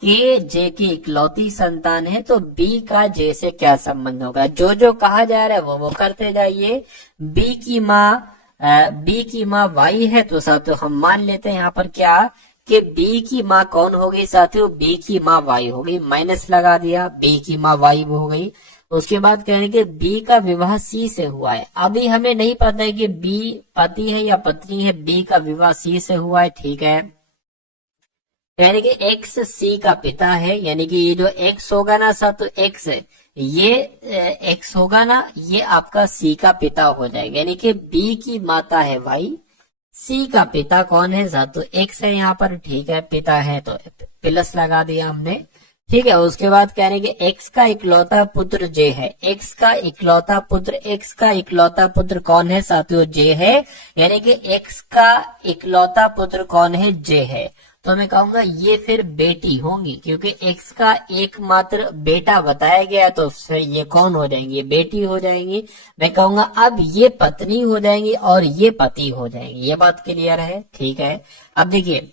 के जे की इकलौती संतान है। तो बी का जे से क्या संबंध होगा, जो जो कहा जा रहा है वो करते जाइए। बी की माँ वाई है, तो साथियों हम मान लेते हैं यहाँ पर क्या कि बी की माँ कौन हो गई साथियों, बी की माँ वाई हो गई, माइनस लगा दिया, बी की माँ वाई हो गई। उसके बाद कहने के बी का विवाह सी से हुआ है। अभी हमें नहीं पता है कि बी पति है या पत्नी है, बी का विवाह सी से हुआ है, ठीक है। यानी कि एक्स सी का पिता है, यानी कि ये जो एक्स होगा ना साथियों, एक्स ये एक्स होगा ना, ये आपका सी का पिता हो जाएगा। यानी कि बी की माता है वाई, सी का पिता कौन है साथियों, एक्स है यहाँ पर, ठीक है, पिता है तो प्लस लगा दिया हमने, ठीक है। उसके बाद कह रहे हैं कि एक्स का इकलौता पुत्र जे है, एक्स का इकलौता पुत्र, एक्स का इकलौता पुत्र कौन है साथियों, जे है, यानी कि एक्स का इकलौता पुत्र कौन है, जे है। तो मैं कहूंगा ये फिर बेटी होंगी, क्योंकि एक्स का एकमात्र बेटा बताया गया, तो फिर ये कौन हो जाएंगी, ये बेटी हो जाएंगी। मैं कहूंगा अब ये पत्नी हो जाएंगी और ये पति हो जाएंगे। ये बात क्लियर है, ठीक है। अब देखिए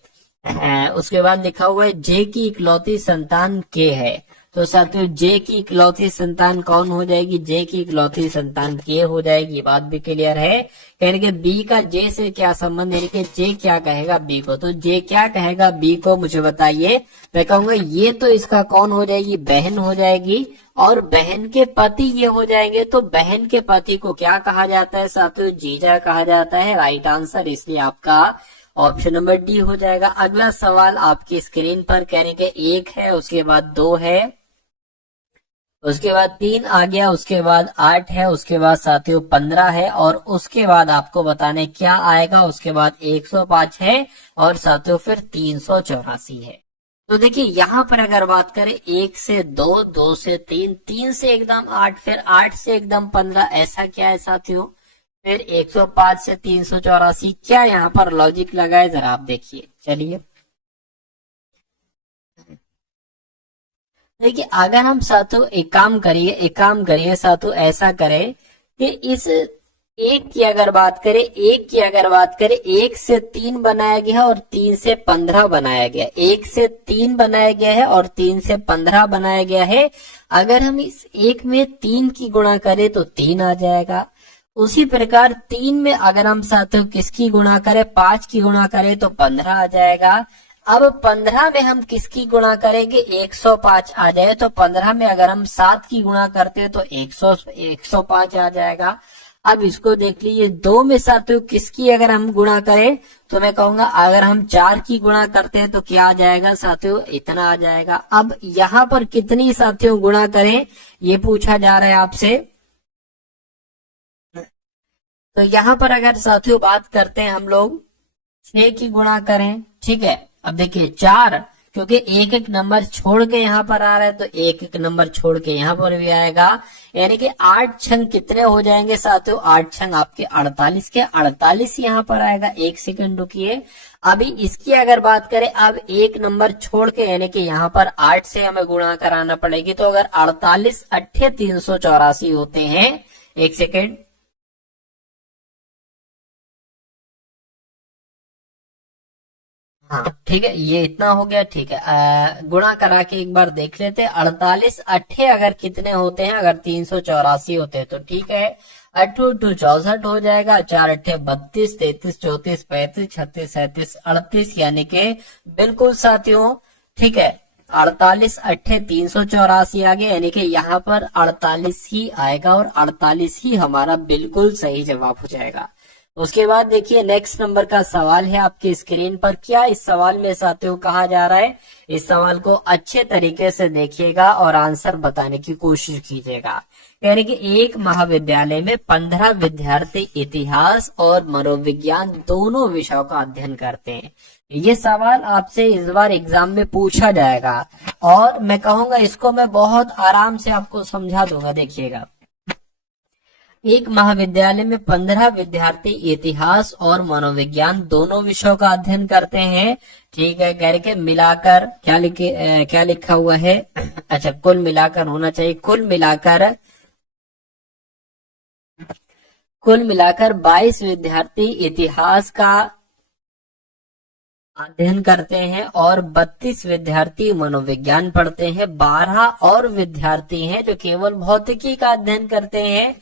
उसके बाद लिखा हुआ है जे की इकलौती संतान के है, तो साथियों जे की इकलौती संतान कौन हो जाएगी, जे की इकलौती संतान के हो जाएगी। ये बात भी क्लियर है। कहने के बी का जे से क्या संबंध, यानी कि जे क्या कहेगा बी को, तो जे क्या कहेगा बी को मुझे बताइए। मैं कहूंगा ये तो इसका कौन हो जाएगी, बहन हो जाएगी, और बहन के पति ये हो जाएंगे। तो बहन के पति को क्या कहा जाता है साथियों, जीजा कहा जाता है, राइट आंसर, इसलिए आपका ऑप्शन नंबर डी हो जाएगा। अगला सवाल आपकी स्क्रीन पर कहने के एक है, उसके बाद 2 है, उसके बाद 3 आ गया, उसके बाद 8 है, उसके बाद साथियों 15 है, और उसके बाद आपको बताने क्या आएगा, उसके बाद 105 है, और साथियों फिर 384 है। तो देखिए यहाँ पर अगर बात करें 1 से 2, 2 से 3, 3 से एकदम 8, फिर 8 से एकदम 15, ऐसा क्या है साथियों, फिर 105 से 384, क्या यहाँ पर लॉजिक लगा है, जरा आप देखिए। चलिए देखिए, अगर हम साथियों एक काम करिए साथियों, ऐसा करें कि इस एक की अगर बात करें, एक से 3 बनाया गया है और 3 से 15 बनाया गया, 1 से 3 बनाया गया है और 3 से 15 बनाया गया है। अगर हम इस एक में 3 की गुणा करें तो 3 आ जाएगा। उसी प्रकार 3 में अगर हम साथियों किसकी गुणा करें, 5 की गुणा करें तो 15 आ जाएगा। अब 15 में हम किसकी गुणा करेंगे, 105 आ जाए, तो 15 में अगर हम 7 की गुणा करते हैं तो 105 आ जाएगा। अब इसको देख लीजिए, 2 में साथियों किसकी अगर हम गुणा करें, तो मैं कहूंगा अगर हम 4 की गुणा करते हैं तो क्या आ जाएगा साथियों, इतना आ जाएगा। अब यहाँ पर कितनी साथियों गुणा करें, ये पूछा जा रहा है आपसे। तो यहाँ पर अगर साथियों बात करते हैं हम लोग 6 की गुणा करें, ठीक है। अब देखिए 4, क्योंकि एक एक नंबर छोड़ के यहाँ पर आ रहा है, तो एक एक नंबर छोड़ के यहाँ पर भी आएगा, यानी कि 8 छंग कितने हो जाएंगे साथियों, 8 छंग आपके 48 के 48 यहाँ पर आएगा। एक सेकंड रुकिए, अभी इसकी अगर बात करें, अब एक नंबर छोड़ के, यानी कि यहाँ पर 8 से हमें गुणा कराना पड़ेगी, तो अगर 48 अट्ठे 384 होते हैं। एक सेकेंड, हाँ ठीक है, ये इतना हो गया, ठीक है। गुणा करा के एक बार देख लेते हैं, 48 अट्ठे अगर कितने होते हैं, अगर 384 होते हैं तो ठीक है, 8 2 64 हो जाएगा, 4 अट्ठे 32, 33 34 35 36 37 38, यानी के बिल्कुल साथियों, ठीक है। 48 अट्ठे 384 आ गया, यानी कि यहाँ पर 48 ही आएगा और 48 ही हमारा बिल्कुल सही जवाब हो जाएगा। उसके बाद देखिए नेक्स्ट नंबर का सवाल है आपकी स्क्रीन पर। क्या इस सवाल में साथियों कहा जा रहा है, इस सवाल को अच्छे तरीके से देखिएगा और आंसर बताने की कोशिश कीजिएगा। यानी कि एक महाविद्यालय में 15 विद्यार्थी इतिहास और मनोविज्ञान दोनों विषयों का अध्ययन करते हैं। ये सवाल आपसे इस बार एग्जाम में पूछा जाएगा और मैं कहूंगा इसको मैं बहुत आराम से आपको समझा दूंगा। देखिएगा, एक महाविद्यालय में 15 विद्यार्थी इतिहास और मनोविज्ञान दोनों विषयों का अध्ययन करते हैं। ठीक है, करके मिलाकर क्या लिखा हुआ है, अच्छा कुल मिलाकर होना चाहिए, कुल मिलाकर 22 विद्यार्थी इतिहास का अध्ययन करते हैं और 32 विद्यार्थी मनोविज्ञान पढ़ते हैं। 12 और विद्यार्थी हैं जो केवल भौतिकी का अध्ययन करते हैं।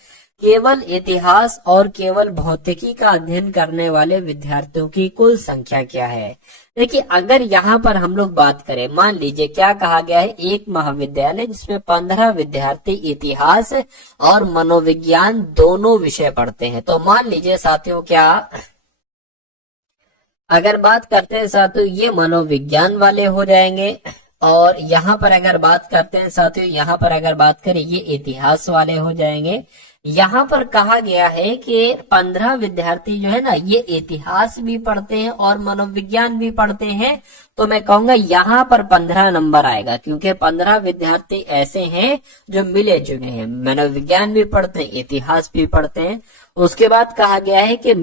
केवल इतिहास और केवल भौतिकी का अध्ययन करने वाले विद्यार्थियों की कुल संख्या क्या है। देखिए, अगर यहाँ पर हम लोग बात करें, मान लीजिए क्या कहा गया है, एक महाविद्यालय जिसमें 15 विद्यार्थी इतिहास और मनोविज्ञान दोनों विषय पढ़ते हैं। तो मान लीजिए साथियों, क्या अगर बात करते हैं साथियों, ये मनोविज्ञान वाले हो जाएंगे और यहाँ पर अगर बात करते हैं साथियों, यहाँ पर अगर बात करें ये इतिहास वाले हो जाएंगे। यहाँ पर कहा गया है कि 15 विद्यार्थी जो है ना, ये इतिहास भी पढ़ते हैं और मनोविज्ञान भी पढ़ते हैं। तो मैं कहूंगा यहाँ पर 15 नंबर आएगा, क्योंकि 15 विद्यार्थी ऐसे हैं जो मिले जुले हैं, मनोविज्ञान भी पढ़ते हैं, इतिहास भी पढ़ते हैं। उसके बाद कहा गया है कि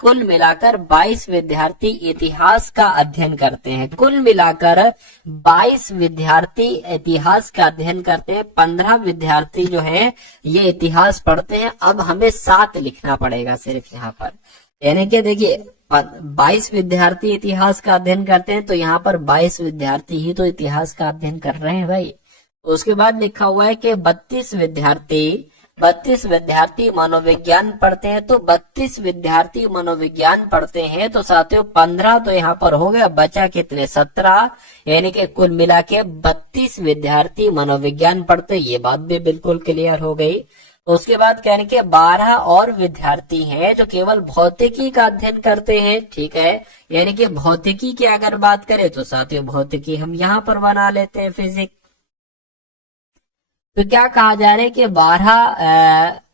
कुल मिलाकर 22 विद्यार्थी इतिहास का अध्ययन करते हैं। कुल मिलाकर 22 विद्यार्थी इतिहास का अध्ययन करते हैं, 15 विद्यार्थी जो है ये इतिहास पढ़ते हैं। अब हमें 7 लिखना पड़ेगा सिर्फ यहाँ पर, यानी कि देखिए 22 विद्यार्थी इतिहास का अध्ययन करते हैं, तो यहाँ पर 22 विद्यार्थी ही तो इतिहास का अध्ययन कर रहे हैं भाई। उसके बाद लिखा हुआ है कि 32 विद्यार्थी मनोविज्ञान पढ़ते हैं, तो 32 विद्यार्थी मनोविज्ञान पढ़ते हैं। तो साथियों 15 तो यहाँ पर हो गया, बचा कितने, 17, यानी कि कुल मिला के 32 विद्यार्थी मनोविज्ञान पढ़ते, ये बात भी बिल्कुल क्लियर हो गई। उसके बाद कहने के 12 और विद्यार्थी हैं जो केवल भौतिकी का अध्ययन करते हैं। ठीक है, यानी कि भौतिकी की अगर बात करें तो साथियों भौतिकी हम यहाँ पर बना लेते हैं, फिजिक्स। तो क्या कहा जा रहा है कि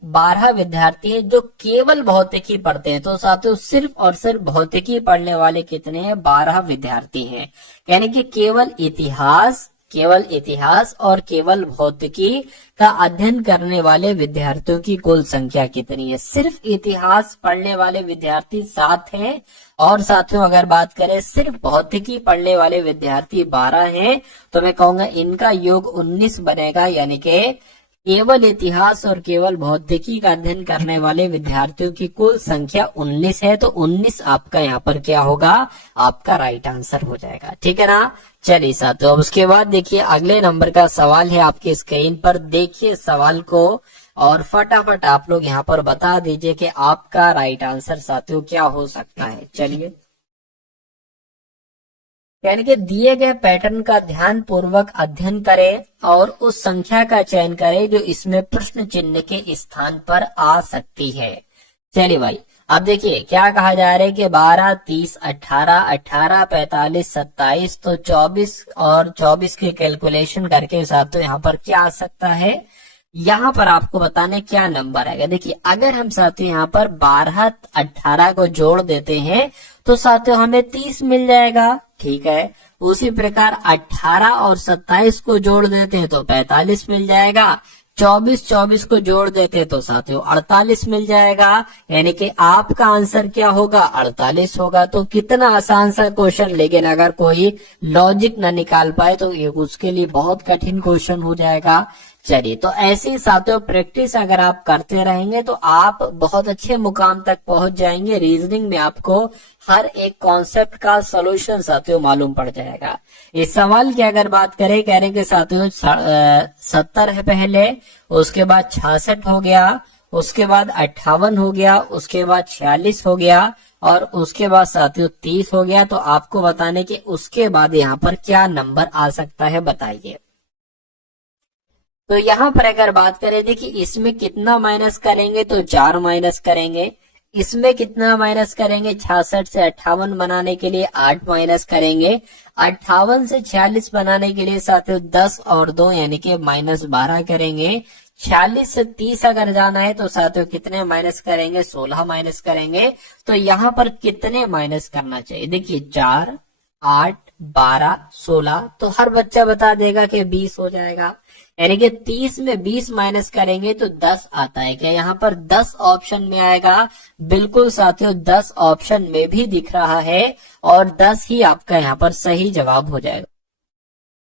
12 विद्यार्थी हैं जो केवल भौतिकी पढ़ते हैं। तो साथियों सिर्फ और सिर्फ भौतिकी पढ़ने वाले कितने हैं, 12 विद्यार्थी हैं। यानी कि केवल इतिहास और केवल भौतिकी का अध्ययन करने वाले विद्यार्थियों की कुल संख्या कितनी है। सिर्फ इतिहास पढ़ने वाले विद्यार्थी 7 हैं और साथियों अगर बात करें सिर्फ भौतिकी पढ़ने वाले विद्यार्थी 12 हैं। तो मैं कहूंगा इनका योग 19 बनेगा, यानी कि केवल इतिहास और केवल भौतिकी का अध्ययन करने वाले विद्यार्थियों की कुल संख्या 19 है। तो 19 आपका यहाँ पर क्या होगा, आपका राइट आंसर हो जाएगा। ठीक है ना। चलिए साथियों, उसके बाद देखिए अगले नंबर का सवाल है आपकी स्क्रीन पर। देखिए सवाल को और फटाफट आप लोग यहाँ पर बता दीजिए कि आपका राइट आंसर साथियों क्या हो सकता है। चलिए, यानी कि दिए गए पैटर्न का ध्यान पूर्वक अध्ययन करें और उस संख्या का चयन करें जो इसमें प्रश्न चिन्ह के स्थान पर आ सकती है। चलिए भाई, अब देखिए क्या कहा जा रहा है कि 12, 30, 18, 18, 45, 27, तो 24 और 24 की कैलकुलेशन करके साथियों यहाँ पर क्या आ सकता है, यहाँ पर आपको बताने क्या नंबर आएगा। देखिए अगर हम साथियों यहाँ पर 12, 18 को जोड़ देते हैं तो साथियों हमें 30 मिल जाएगा। ठीक है, उसी प्रकार 18 और 27 को जोड़ देते हैं तो 45 मिल जाएगा। 24 को जोड़ देते तो साथियों 48 मिल जाएगा, यानी कि आपका आंसर क्या होगा, 48 होगा। तो कितना आसान सा क्वेश्चन, लेकिन अगर कोई लॉजिक न निकाल पाए तो ये उसके लिए बहुत कठिन क्वेश्चन हो जाएगा। चलिए, तो ऐसी साथियों प्रैक्टिस अगर आप करते रहेंगे तो आप बहुत अच्छे मुकाम तक पहुंच जाएंगे। रीजनिंग में आपको हर एक कॉन्सेप्ट का सॉल्यूशन साथियों मालूम पड़ जाएगा। इस सवाल की अगर बात करें, कह रहे कि साथियों 70 है पहले, उसके बाद 66 हो गया, उसके बाद 58 हो गया, उसके बाद 46 हो गया और उसके बाद साथियों 30 हो गया। तो आपको बताने कि उसके बाद यहाँ पर क्या नंबर आ सकता है, बताइए। तो यहाँ पर अगर बात करें, देखिए इसमें कितना माइनस करेंगे तो 4 माइनस करेंगे, इसमें कितना माइनस करेंगे, 66 से 58 बनाने के लिए 8 माइनस करेंगे, 58 से 46 बनाने के लिए साथियों 10 और 2 यानी कि -12 करेंगे, 46 से 30 अगर जाना है तो साथियों कितने माइनस करेंगे, 16 माइनस करेंगे। तो यहाँ पर कितने माइनस करना चाहिए, देखिए 4, 8, 12, 16, तो हर बच्चा बता देगा कि 20 हो जाएगा। यानी कि 30 में 20 माइनस करेंगे तो 10 आता है। क्या यहाँ पर 10 ऑप्शन में आएगा? बिल्कुल साथियों 10 ऑप्शन में भी दिख रहा है और 10 ही आपका यहाँ पर सही जवाब हो जाएगा।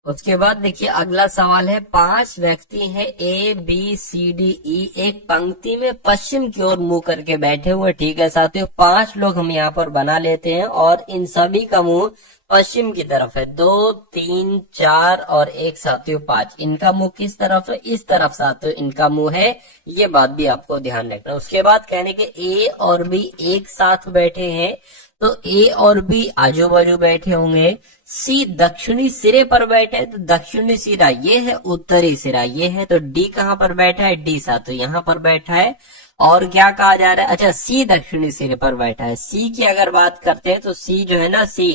उसके बाद देखिए अगला सवाल है, 5 व्यक्ति हैं A B C D E एक पंक्ति में पश्चिम की ओर मुंह करके बैठे हुए। ठीक है साथियों, 5 लोग हम यहाँ पर बना लेते हैं और इन सभी का मुंह पश्चिम की तरफ है। 2, 3, 4 और 1 साथियों 5। इनका मुंह किस तरफ है? इस तरफ साथियों इनका मुंह है। ये बात भी आपको ध्यान रखना। उसके बाद कहने के A और B एक साथ बैठे हैं, तो A और B आजू बाजू बैठे होंगे। C दक्षिणी सिरे पर बैठे है, तो दक्षिणी सिरा ये है, उत्तरी सिरा ये है। तो D कहाँ पर बैठा है? D साथियों यहाँ पर बैठा है। और क्या कहा जा रहा है? अच्छा, C दक्षिणी सिरे पर बैठा है। C की अगर बात करते हैं तो C जो है ना, C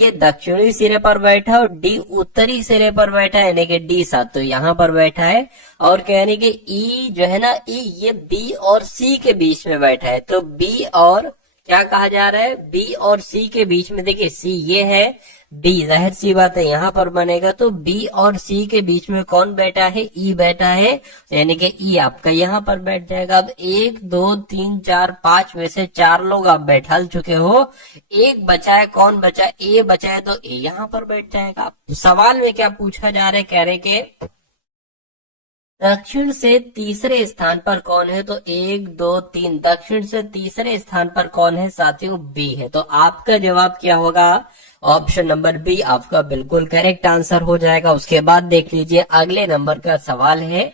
ये दक्षिणी सिरे पर बैठा है और D उत्तरी सिरे पर बैठा है, यानी कि D साथियों यहाँ पर बैठा है। और कहने के E जो है ना, E ये B और C के बीच में बैठा है। तो B और क्या कहा जा रहा है? B और C के बीच में, देखिए C ये है, D जाहिर सी बात है यहाँ पर बनेगा। तो B और C के बीच में कौन बैठा है? E बैठा है, यानी कि E आपका यहाँ पर बैठ जाएगा। अब 1, 2, 3, 4, 5 में से 4 लोग आप बैठा चुके हो, एक बचा है। कौन बचा? A बचा है, तो A यहाँ पर बैठ जाएगा। सवाल में क्या पूछा जा रहा है? कह रहे कि दक्षिण से तीसरे स्थान पर कौन है? तो 1, 2, 3 दक्षिण से तीसरे स्थान पर कौन है साथियों? बी है। तो आपका जवाब क्या होगा? ऑप्शन नंबर बी आपका बिल्कुल करेक्ट आंसर हो जाएगा। उसके बाद देख लीजिए अगले नंबर का सवाल है,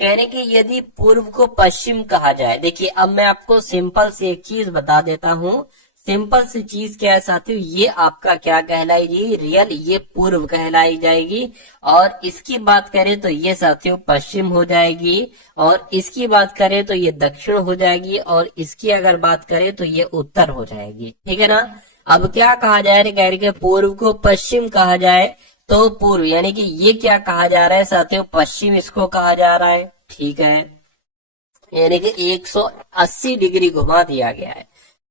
कह रहे कि यदि पूर्व को पश्चिम कहा जाए। देखिए अब मैं आपको सिंपल से एक चीज बता देता हूँ। सिंपल सी चीज क्या है साथियों, ये आपका क्या कहलाएगी? रियल, ये पूर्व कहलाई जाएगी। और इसकी बात करें तो ये साथियों पश्चिम हो जाएगी, और इसकी बात करें तो ये दक्षिण हो जाएगी, और इसकी अगर बात करें तो ये उत्तर हो जाएगी। ठीक है ना। अब क्या कहा जा रहा है? कह रहे कि पूर्व को पश्चिम कहा जाए तो पूर्व, यानी कि ये क्या कहा जा रहा है साथियों? पश्चिम इसको कहा जा रहा है। ठीक है, यानी कि 180 डिग्री घुमा दिया गया है।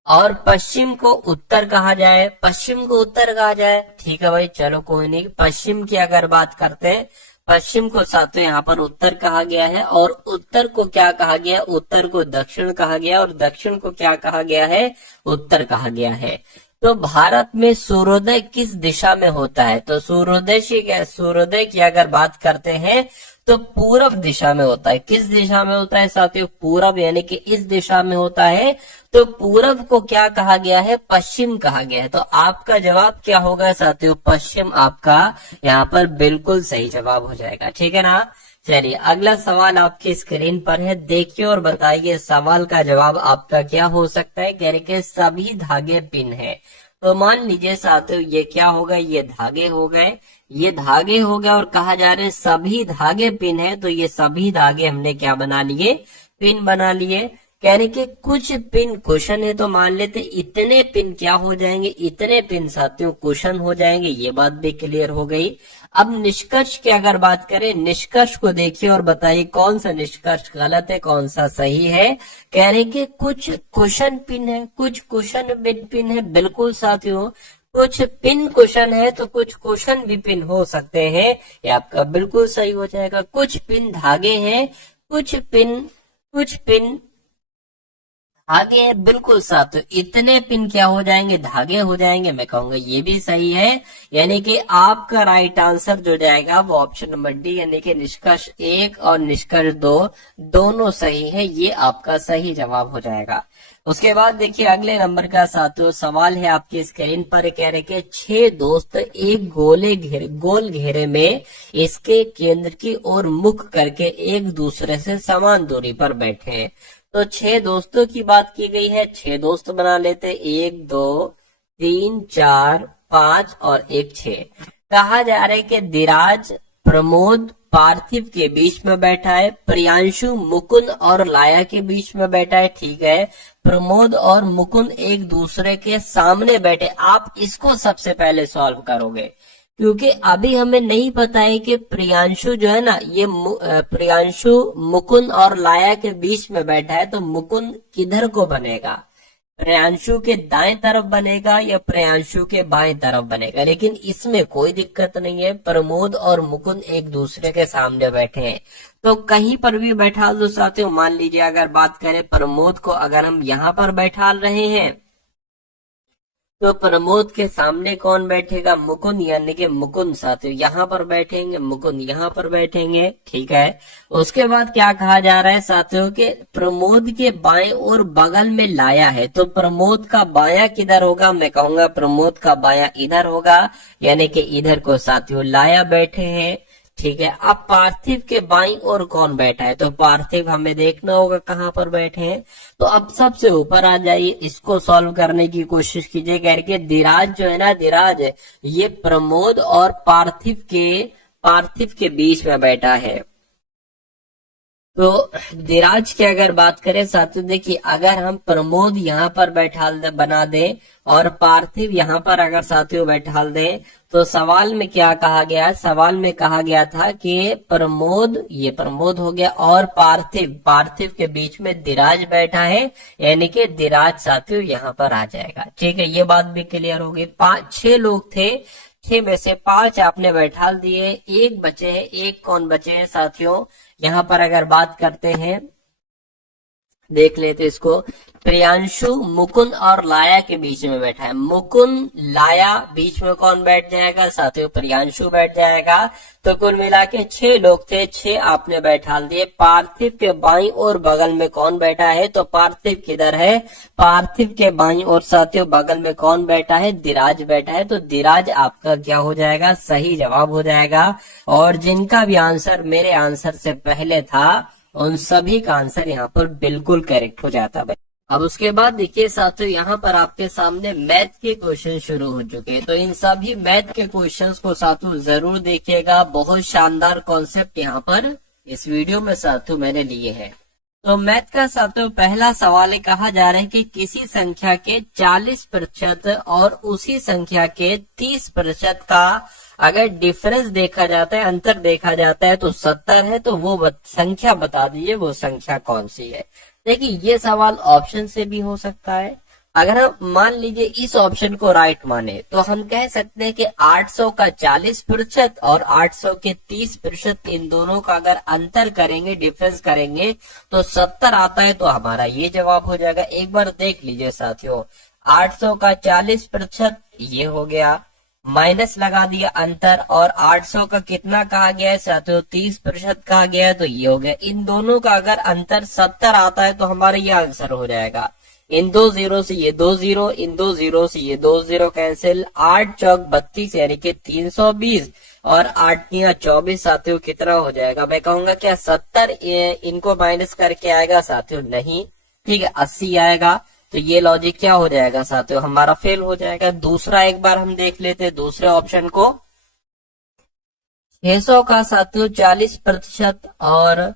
और पश्चिम को उत्तर कहा जाए, पश्चिम को उत्तर कहा जाए। ठीक है भाई, चलो कोई नहीं। पश्चिम की अगर बात करते हैं, पश्चिम को साथियों यहाँ पर उत्तर कहा गया है, और उत्तर को क्या कहा गया? उत्तर को दक्षिण कहा गया, और दक्षिण को क्या कहा गया है? उत्तर कहा गया है। तो भारत में सूर्योदय किस दिशा में होता है? तो सूर्योदय की अगर बात करते हैं तो पूरब दिशा में होता है। किस दिशा में होता है साथियों? पूरब, यानी कि इस दिशा में होता है। तो पूरब को क्या कहा गया है? पश्चिम कहा गया है। तो आपका जवाब क्या होगा साथियों? पश्चिम आपका यहाँ पर बिल्कुल सही जवाब हो जाएगा। ठीक है ना। चलिए अगला सवाल आपकी स्क्रीन पर है, देखिए और बताइए सवाल का जवाब आपका क्या हो सकता है। कह रहे कि सभी धागे पिन है। तो मान लीजिए साथियों ये क्या होगा? ये धागे हो गए, ये धागे हो गए, और कहा जा रहा है सभी धागे पिन है। तो ये सभी धागे हमने क्या बना लिए? पिन बना लिए। कह रहे कि कुछ पिन कुशन है, तो मान लेते इतने पिन क्या हो जाएंगे? इतने पिन साथियों कुशन हो जाएंगे। ये बात भी क्लियर हो गई। अब निष्कर्ष की अगर बात करें, निष्कर्ष को देखिए और बताइए कौन सा निष्कर्ष गलत है, कौन सा सही है। कह रहे कि कुछ कुशन पिन है, कुछ कुशन पिन है। बिल्कुल साथियों, कुछ पिन कुशन है तो कुछ कुशन भी पिन हो सकते हैं। ये आपका बिल्कुल सही हो जाएगा। कुछ पिन धागे हैं, कुछ पिन आगे है। बिल्कुल साथियों, इतने पिन क्या हो जाएंगे? धागे हो जाएंगे। मैं कहूंगा ये भी सही है, यानी कि आपका राइट आंसर जो जाएगा वो ऑप्शन नंबर डी, यानी कि निष्कर्ष 1 और निष्कर्ष 2 दोनों सही है। ये आपका सही जवाब हो जाएगा। उसके बाद देखिए अगले नंबर का साथियों सवाल है आपकी स्क्रीन पर, कह रहे कि 6 दोस्त एक गोल घेरे में इसके केंद्र की ओर मुख करके एक दूसरे से समान दूरी पर बैठे हैं। तो 6 दोस्तों की बात की गई है, 6 दोस्त बना लेते, 1 2 3 4 5 और 1 6। कहा जा रहा है कि धीराज प्रमोद पार्थिव के बीच में बैठा है, प्रियांशु मुकुंद और लाया के बीच में बैठा है, ठीक है। प्रमोद और मुकुंद एक दूसरे के सामने बैठे। आप इसको सबसे पहले सॉल्व करोगे क्योंकि अभी हमें नहीं पता है कि प्रियांशु जो है ना, ये प्रियांशु मुकुंद और लाया के बीच में बैठा है, तो मुकुंद किधर को बनेगा, प्रियांशु के दाएं तरफ बनेगा या प्रियांशु के बाएं तरफ बनेगा। लेकिन इसमें कोई दिक्कत नहीं है, प्रमोद और मुकुंद एक दूसरे के सामने बैठे हैं तो कहीं पर भी बैठा दो साथियों। मान लीजिए अगर बात करें प्रमोद को, अगर हम यहाँ पर बैठा रहे हैं तो प्रमोद के सामने कौन बैठेगा, मुकुंद, यानी कि मुकुंद साथियों यहाँ पर बैठेंगे, मुकुंद यहाँ पर बैठेंगे, ठीक है। उसके बाद क्या कहा जा रहा है साथियों के प्रमोद के बाएं और बगल में लाया है, तो प्रमोद का बायां किधर होगा, मैं कहूंगा प्रमोद का बायां इधर होगा, यानी कि इधर को साथियों लाया बैठे हैं, ठीक है। अब पार्थिव के बाईं ओर कौन बैठा है, तो पार्थिव हमें देखना होगा कहाँ पर बैठे हैं। तो अब सबसे ऊपर आ जाइए, इसको सॉल्व करने की कोशिश कीजिए। करके धीराज जो है ना, धीराज ये प्रमोद और पार्थिव के बीच में बैठा है। तो धीराज की अगर बात करें साथियों, देखिए अगर हम प्रमोद यहाँ पर बना दें और पार्थिव यहाँ पर अगर साथियों बैठाल दें, तो सवाल में क्या कहा गया, सवाल में कहा गया था कि प्रमोद, ये प्रमोद हो गया, और पार्थिव के बीच में धीराज बैठा है, यानी कि धीराज साथियों यहाँ पर आ जाएगा, ठीक है। ये बात भी क्लियर होगी। 6 लोग थे, 6 में से 5 आपने बैठा दिए, 1 बचे हैं, 1 कौन बचे हैं साथियों, यहाँ पर अगर बात करते हैं, देख लेते इसको, प्रियांशु मुकुंद और लाया के बीच में बैठा है, मुकुंद लाया बीच में कौन बैठ जाएगा साथियों, प्रियांशु बैठ जाएगा। तो कुल मिला के 6 लोग थे, 6 आपने बैठा दिए। पार्थिव के बाईं और बगल में कौन बैठा है, तो पार्थिव किधर है, पार्थिव के बाईं और साथियों बगल में कौन बैठा है, धीराज बैठा है। तो धीराज आपका क्या हो जाएगा, सही जवाब हो जाएगा। और जिनका भी आंसर मेरे आंसर से पहले था उन सभी का आंसर यहाँ पर बिल्कुल करेक्ट हो जाता है। अब उसके बाद देखिए साथियों, यहाँ पर आपके सामने मैथ के क्वेश्चन शुरू हो चुके हैं, तो इन सभी मैथ के क्वेश्चंस को साथियों जरूर देखिएगा। बहुत शानदार कॉन्सेप्ट यहाँ पर इस वीडियो में साथियों मैंने लिए हैं। तो मैथ का साथियों पहला सवाल है, कहा जा रहा है कि किसी संख्या के 40% और उसी संख्या के 30% का अगर डिफरेंस देखा जाता है, अंतर देखा जाता है, तो 70 है, तो वो संख्या बता दीजिए, वो संख्या कौन सी है। देखिए ये सवाल ऑप्शन से भी हो सकता है। अगर हम मान लीजिए इस ऑप्शन को राइट माने तो हम कह सकते हैं कि 800 का 40% और 800 के 30%, इन दोनों का अगर अंतर करेंगे, डिफरेंस करेंगे, तो 70 आता है, तो हमारा ये जवाब हो जाएगा। एक बार देख लीजिए साथियों, 800 का 40% ये हो गया, माइनस लगा दिया अंतर, और 800 का कितना कहा गया है साथियों, 30% कहा गया है, तो ये हो गया। इन दोनों का अगर अंतर 70 आता है तो हमारा ये आंसर हो जाएगा। इन 2 जीरो से ये 2 जीरो, इन 2 जीरो से ये 2 जीरो कैंसिल, 8 चौक 32 यानी कि 320, और 8 या 24 साथियों कितना हो जाएगा, मैं कहूंगा क्या 70 इनको माइनस करके आएगा साथियों, नहीं, ठीक है, 80 आएगा। तो ये लॉजिक क्या हो जाएगा साथियों, हमारा फेल हो जाएगा। दूसरा एक बार हम देख लेते हैं दूसरे ऑप्शन को, 600 का साथियों 40% और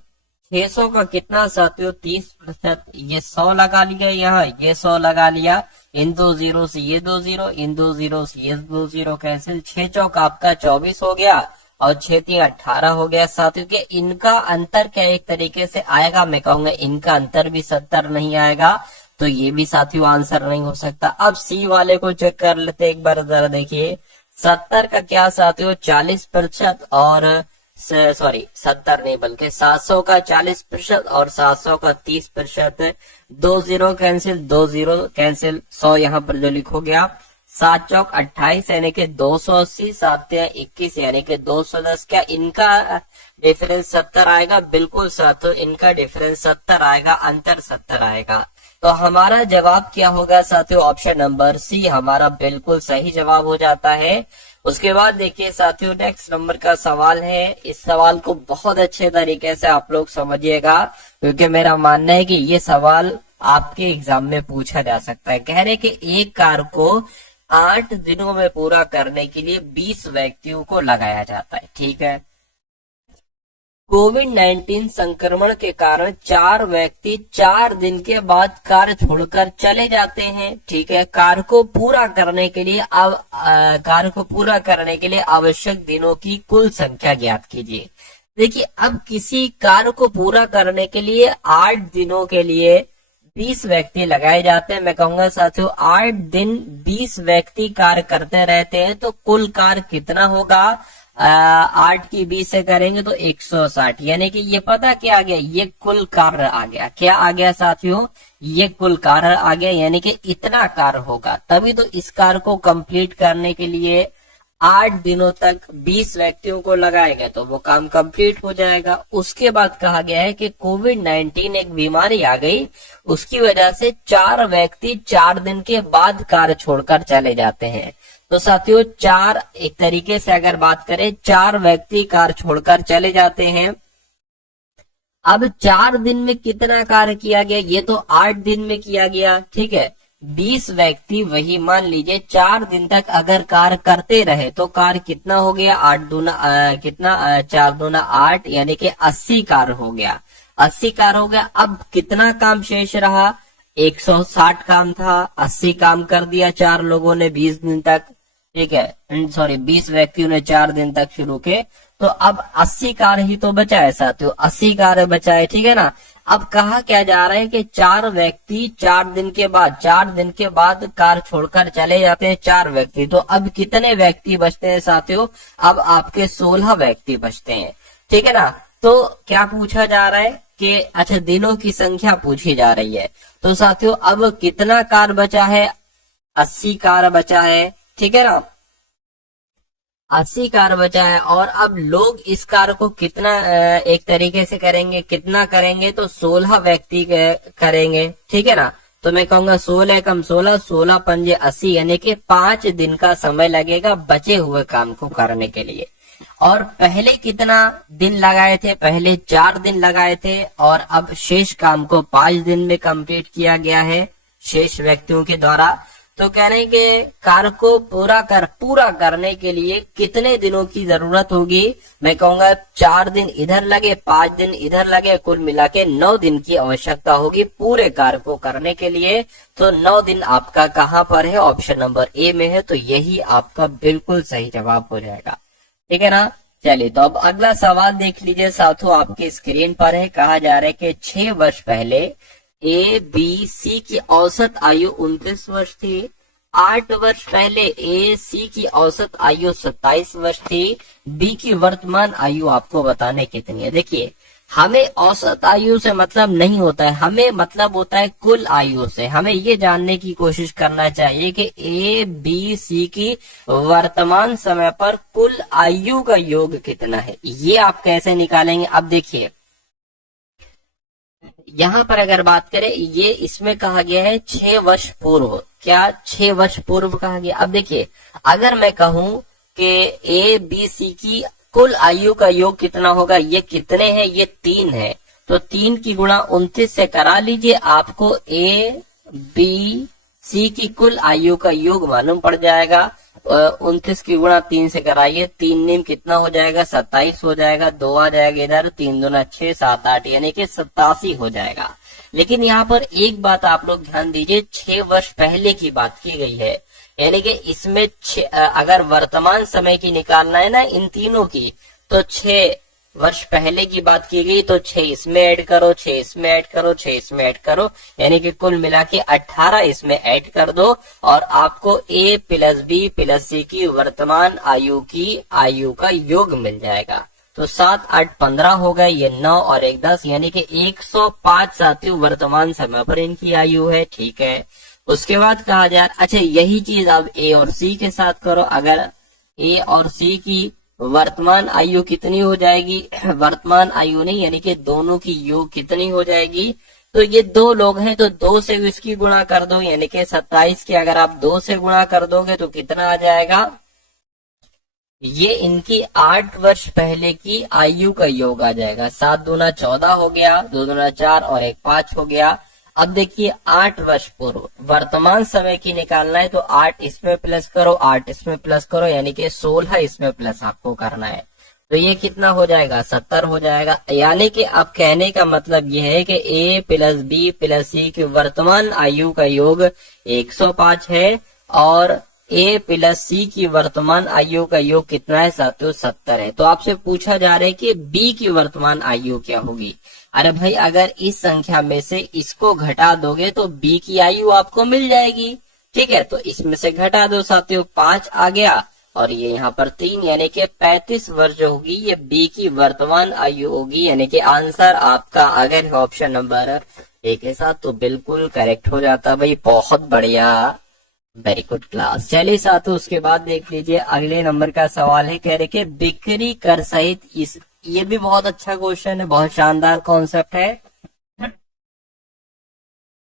600 का कितना साथियों 30%, ये 100 लगा लिया, यहाँ ये 100 लगा लिया, इन 2 जीरो से ये 2 जीरो, इन 2 जीरो से ये 2 जीरो कैंसिल, 6 चौक आपका 24 हो गया और 6 3 18 हो गया साथियों। के इनका अंतर क्या एक तरीके से आएगा, मैं कहूंगा इनका अंतर भी 70 नहीं आएगा, तो ये भी साथियों आंसर नहीं हो सकता। अब सी वाले को चेक कर लेते एक बार, जरा देखिए 70 का क्या साथियों 40% और 70 नहीं बल्कि 700 का 40% और 700 का 30%, 2 जीरो कैंसिल, 2 जीरो कैंसिल, 100 यहाँ पर जो लिखो गया, 7 चौक 28 यानी कि 280, 7 21 यानी कि 210। क्या इनका डिफरेंस 70 आएगा, बिल्कुल साथियों इनका डिफरेंस 70 आएगा, अंतर 70 आएगा। तो हमारा जवाब क्या होगा साथियों, ऑप्शन नंबर सी हमारा बिल्कुल सही जवाब हो जाता है। उसके बाद देखिए साथियों, नेक्स्ट नंबर का सवाल है। इस सवाल को बहुत अच्छे तरीके से आप लोग समझिएगा, क्योंकि मेरा मानना है कि ये सवाल आपके एग्जाम में पूछा जा सकता है। कह रहे कि एक कार को 8 दिनों में पूरा करने के लिए 20 व्यक्तियों को लगाया जाता है। ठीक है, कोविड-19 संक्रमण के कारण 4 व्यक्ति 4 दिन के बाद कार छोड़कर चले जाते हैं। ठीक है, कार को पूरा करने के लिए आवश्यक दिनों की कुल संख्या ज्ञात कीजिए। देखिए, अब किसी कार को पूरा करने के लिए 8 दिनों के लिए 20 व्यक्ति लगाए जाते हैं। मैं कहूंगा साथियों, 8 दिन 20 व्यक्ति कार्य करते रहते हैं, तो कुल कार्य कितना होगा? 8 की 20 से करेंगे तो 160, यानी कि ये पता क्या आ गया, ये कुल कार्य आ गया। क्या आ गया साथियों? ये कुल कार्य आ गया, यानी कि इतना कार्य होगा। तभी तो इस कार्य को कंप्लीट करने के लिए 8 दिनों तक 20 व्यक्तियों को लगाएगा, तो वो काम कंप्लीट हो जाएगा। उसके बाद कहा गया है कि कोविड-19 एक बीमारी आ गई, उसकी वजह से 4 व्यक्ति 4 दिन के बाद कार्य छोड़कर चले जाते हैं। तो साथियों, 4 एक तरीके से अगर बात करें, 4 व्यक्ति कार छोड़कर चले जाते हैं। अब 4 दिन में कितना कार्य किया गया? ये तो 8 दिन में किया गया। ठीक है, 20 व्यक्ति वही मान लीजिए 4 दिन तक अगर कार्य करते रहे तो कार्य कितना हो गया? 8 दूना 4 दूना 8, यानी कि 80 कार्य हो गया। 80 कार्य हो गया। अब कितना काम शेष रहा? 160 काम था। 80 काम कर दिया 4 लोगों ने 20 दिन तक। ठीक है, 20 व्यक्तियों ने 4 दिन तक शुरू के, तो अब 80 कार्य ही तो बचा है साथियों, 80 कार्य बचा है। ठीक है ना। अब कहा क्या जा रहा है कि 4 व्यक्ति 4 दिन के बाद कार छोड़कर चले जाते हैं 4 व्यक्ति। तो अब कितने व्यक्ति बचते हैं साथियों? अब आपके 16 व्यक्ति बचते हैं। ठीक है ना। तो क्या पूछा जा रहा है कि अच्छा, दिनों की संख्या पूछी जा रही है। तो साथियों, अब कितना कार बचा है? 80 कार बचा है। ठीक है ना, 80 कार बचा है। और अब लोग इस कार को कितना एक तरीके से करेंगे, कितना करेंगे? तो 16 व्यक्ति करेंगे। ठीक है ना। तो मैं कहूंगा 16 कम 16, 16 पंजे 80, यानी कि 5 दिन का समय लगेगा बचे हुए काम को करने के लिए। और पहले कितना दिन लगाए थे? पहले 4 दिन लगाए थे, और अब शेष काम को 5 दिन में कंप्लीट किया गया है शेष व्यक्तियों के द्वारा। तो कह रहे हैं कि कार्य को पूरा करने के लिए कितने दिनों की जरूरत होगी? मैं कहूंगा 4 दिन इधर लगे, 5 दिन इधर लगे, कुल मिला के 9 दिन की आवश्यकता होगी पूरे कार्य को करने के लिए। तो 9 दिन आपका कहाँ पर है? ऑप्शन नंबर ए में है। तो यही आपका बिल्कुल सही जवाब हो जाएगा। ठीक है ना। चलिए, तो अब अगला सवाल देख लीजिए साथियों, आपके स्क्रीन पर है। कहा जा रहा है कि 6 वर्ष पहले ABC की औसत आयु 29 वर्ष थी। 8 वर्ष पहले AC की औसत आयु 27 वर्ष थी। B की वर्तमान आयु आपको बताने कितनी है। देखिए, हमें औसत आयु से मतलब नहीं होता है, हमें मतलब होता है कुल आयु से। हमें ये जानने की कोशिश करना चाहिए कि ABC की वर्तमान समय पर कुल आयु का योग कितना है। ये आप कैसे निकालेंगे? अब देखिए, यहाँ पर अगर बात करें, ये इसमें कहा गया है 6 वर्ष पूर्व। क्या 6 वर्ष पूर्व कहा गया? अब देखिए, अगर मैं कहूं कि ABC की कुल आयु का योग कितना होगा, ये कितने हैं? ये 3 है। तो 3 की गुणा 29 से करा लीजिए, आपको ABC की कुल आयु का योग मालूम पड़ जाएगा। 29 की गुणा 3 से कराइए, 3 नीम कितना हो जाएगा? 27 हो जाएगा। 2 आ जाएगा इधर, 3 दूना 6, 7 8, यानी कि 87 हो जाएगा। लेकिन यहाँ पर एक बात आप लोग ध्यान दीजिए, 6 वर्ष पहले की बात की गई है, यानी कि इसमें अगर वर्तमान समय की निकालना है ना इन तीनों की, तो 6 वर्ष पहले की बात की गई, तो 6 इसमें ऐड करो, 6 इसमें ऐड करो, 6 इसमें ऐड करो, यानी कि कुल मिला के 18 इसमें ऐड कर दो, और आपको A plus B plus C की वर्तमान आयु का योग मिल जाएगा। तो 7 8 15 हो गए, ये 9 और 1 10, यानी कि 105 साथियों वर्तमान समय पर इनकी आयु है। ठीक है। उसके बाद कहा जाए, अच्छा यही चीज अब A और C के साथ करो। अगर A और C की वर्तमान आयु कितनी हो जाएगी? वर्तमान आयु नहीं, यानी कि दोनों की योग कितनी हो जाएगी? तो ये 2 लोग हैं, तो 2 से इसकी गुणा कर दो, यानी कि 27 की अगर आप 2 से गुणा कर दोगे तो कितना आ जाएगा, ये इनकी 8 वर्ष पहले की आयु का योग आ जाएगा। 7 दूना 14 हो गया, 2 दूना 4 और 1 5 हो गया। अब देखिए 8 वर्ष पूर्व वर्तमान समय की निकालना है, तो 8 इसमें प्लस करो, 8 इसमें प्लस करो, यानी कि 16 इसमें प्लस आपको करना है। तो ये कितना हो जाएगा, 70 हो जाएगा। यानी कि अब कहने का मतलब ये है कि ए प्लस बी प्लस सी की वर्तमान आयु का योग 105 है और ए प्लस सी की वर्तमान आयु का योग कितना है साथियों, 70 है। तो आपसे पूछा जा रहा है कि बी की वर्तमान आयु क्या होगी। अरे भाई अगर इस संख्या में से इसको घटा दोगे तो बी की आयु आपको मिल जाएगी। ठीक है, तो इसमें से घटा दो साथियों, 5 आ गया और ये यहाँ पर 3, यानी कि 35 वर्ष होगी, ये बी की वर्तमान आयु होगी। यानी कि आंसर आपका अगर ऑप्शन नंबर ए के साथ तो बिल्कुल करेक्ट हो जाता भाई। बहुत बढ़िया, वेरी गुड क्लास। चलिए साथियों उसके बाद देख लीजिए अगले नंबर का सवाल है, कह रहे कि बिक्री कर सहित इस, ये भी बहुत अच्छा क्वेश्चन है, बहुत शानदार कॉन्सेप्ट है।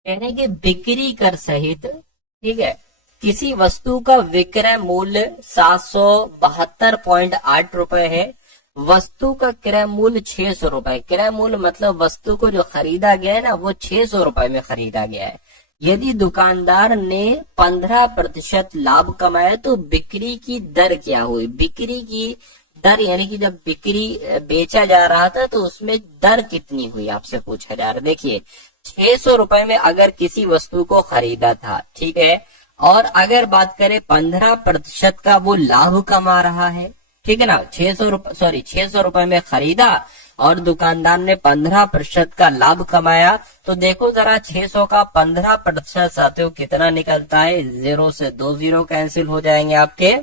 कह रहे कि बिक्री कर सहित, ठीक है, किसी वस्तु का विक्रय मूल्य 772.8 रुपए है, वस्तु का क्रय मूल्य 600 रुपए। क्रय मूल्य मतलब वस्तु को जो खरीदा गया है ना वो 600 रुपए में खरीदा गया है। यदि दुकानदार ने 15% लाभ कमाया तो बिक्री की दर क्या हुई। बिक्री की दर यानी कि जब बिक्री बेचा जा रहा था तो उसमें दर कितनी हुई आपसे पूछा जा रहा है। देखिए 600 रुपए में अगर किसी वस्तु को खरीदा था, ठीक है, और अगर बात करें 15% का वो लाभ कमा रहा है, ठीक है ना, 600 रुपए में खरीदा और दुकानदार ने 15% का लाभ कमाया। तो देखो जरा 600 का 15% साथियों कितना निकलता है, 0 से 2 0 कैंसिल हो जाएंगे आपके,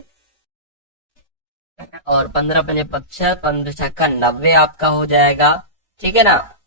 और 15 पंजे 25, 15 का 90 आपका हो जाएगा। ठीक है ना,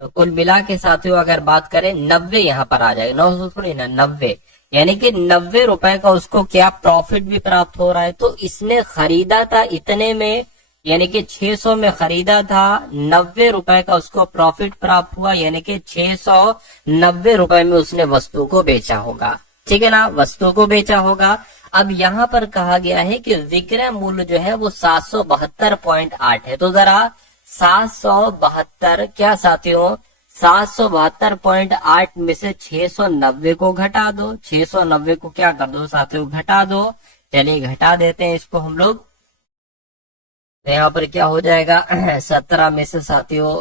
तो कुल मिला के साथियों अगर बात करें 90 यहाँ पर आ जाएगा, 900 थोड़ी ना, 90, यानी कि 90 रुपए का उसको क्या प्रॉफिट भी प्राप्त हो रहा है। तो इसने खरीदा था इतने में, यानी कि 600 में खरीदा था, 90 रुपए का उसको प्रॉफिट प्राप्त हुआ, यानी कि 690 रुपए में उसने वस्तु को बेचा होगा। ठीक है ना, वस्तु को बेचा होगा। अब यहाँ पर कहा गया है कि विक्रय मूल्य जो है वो 772.8 है। तो जरा 772 क्या साथियों, 772.8 में से 690 को घटा दो, 690 को क्या कर दो साथियों, घटा दो। चलिए घटा देते हैं इसको हम लोग, तो यहाँ पर क्या हो जाएगा 17 में से साथियों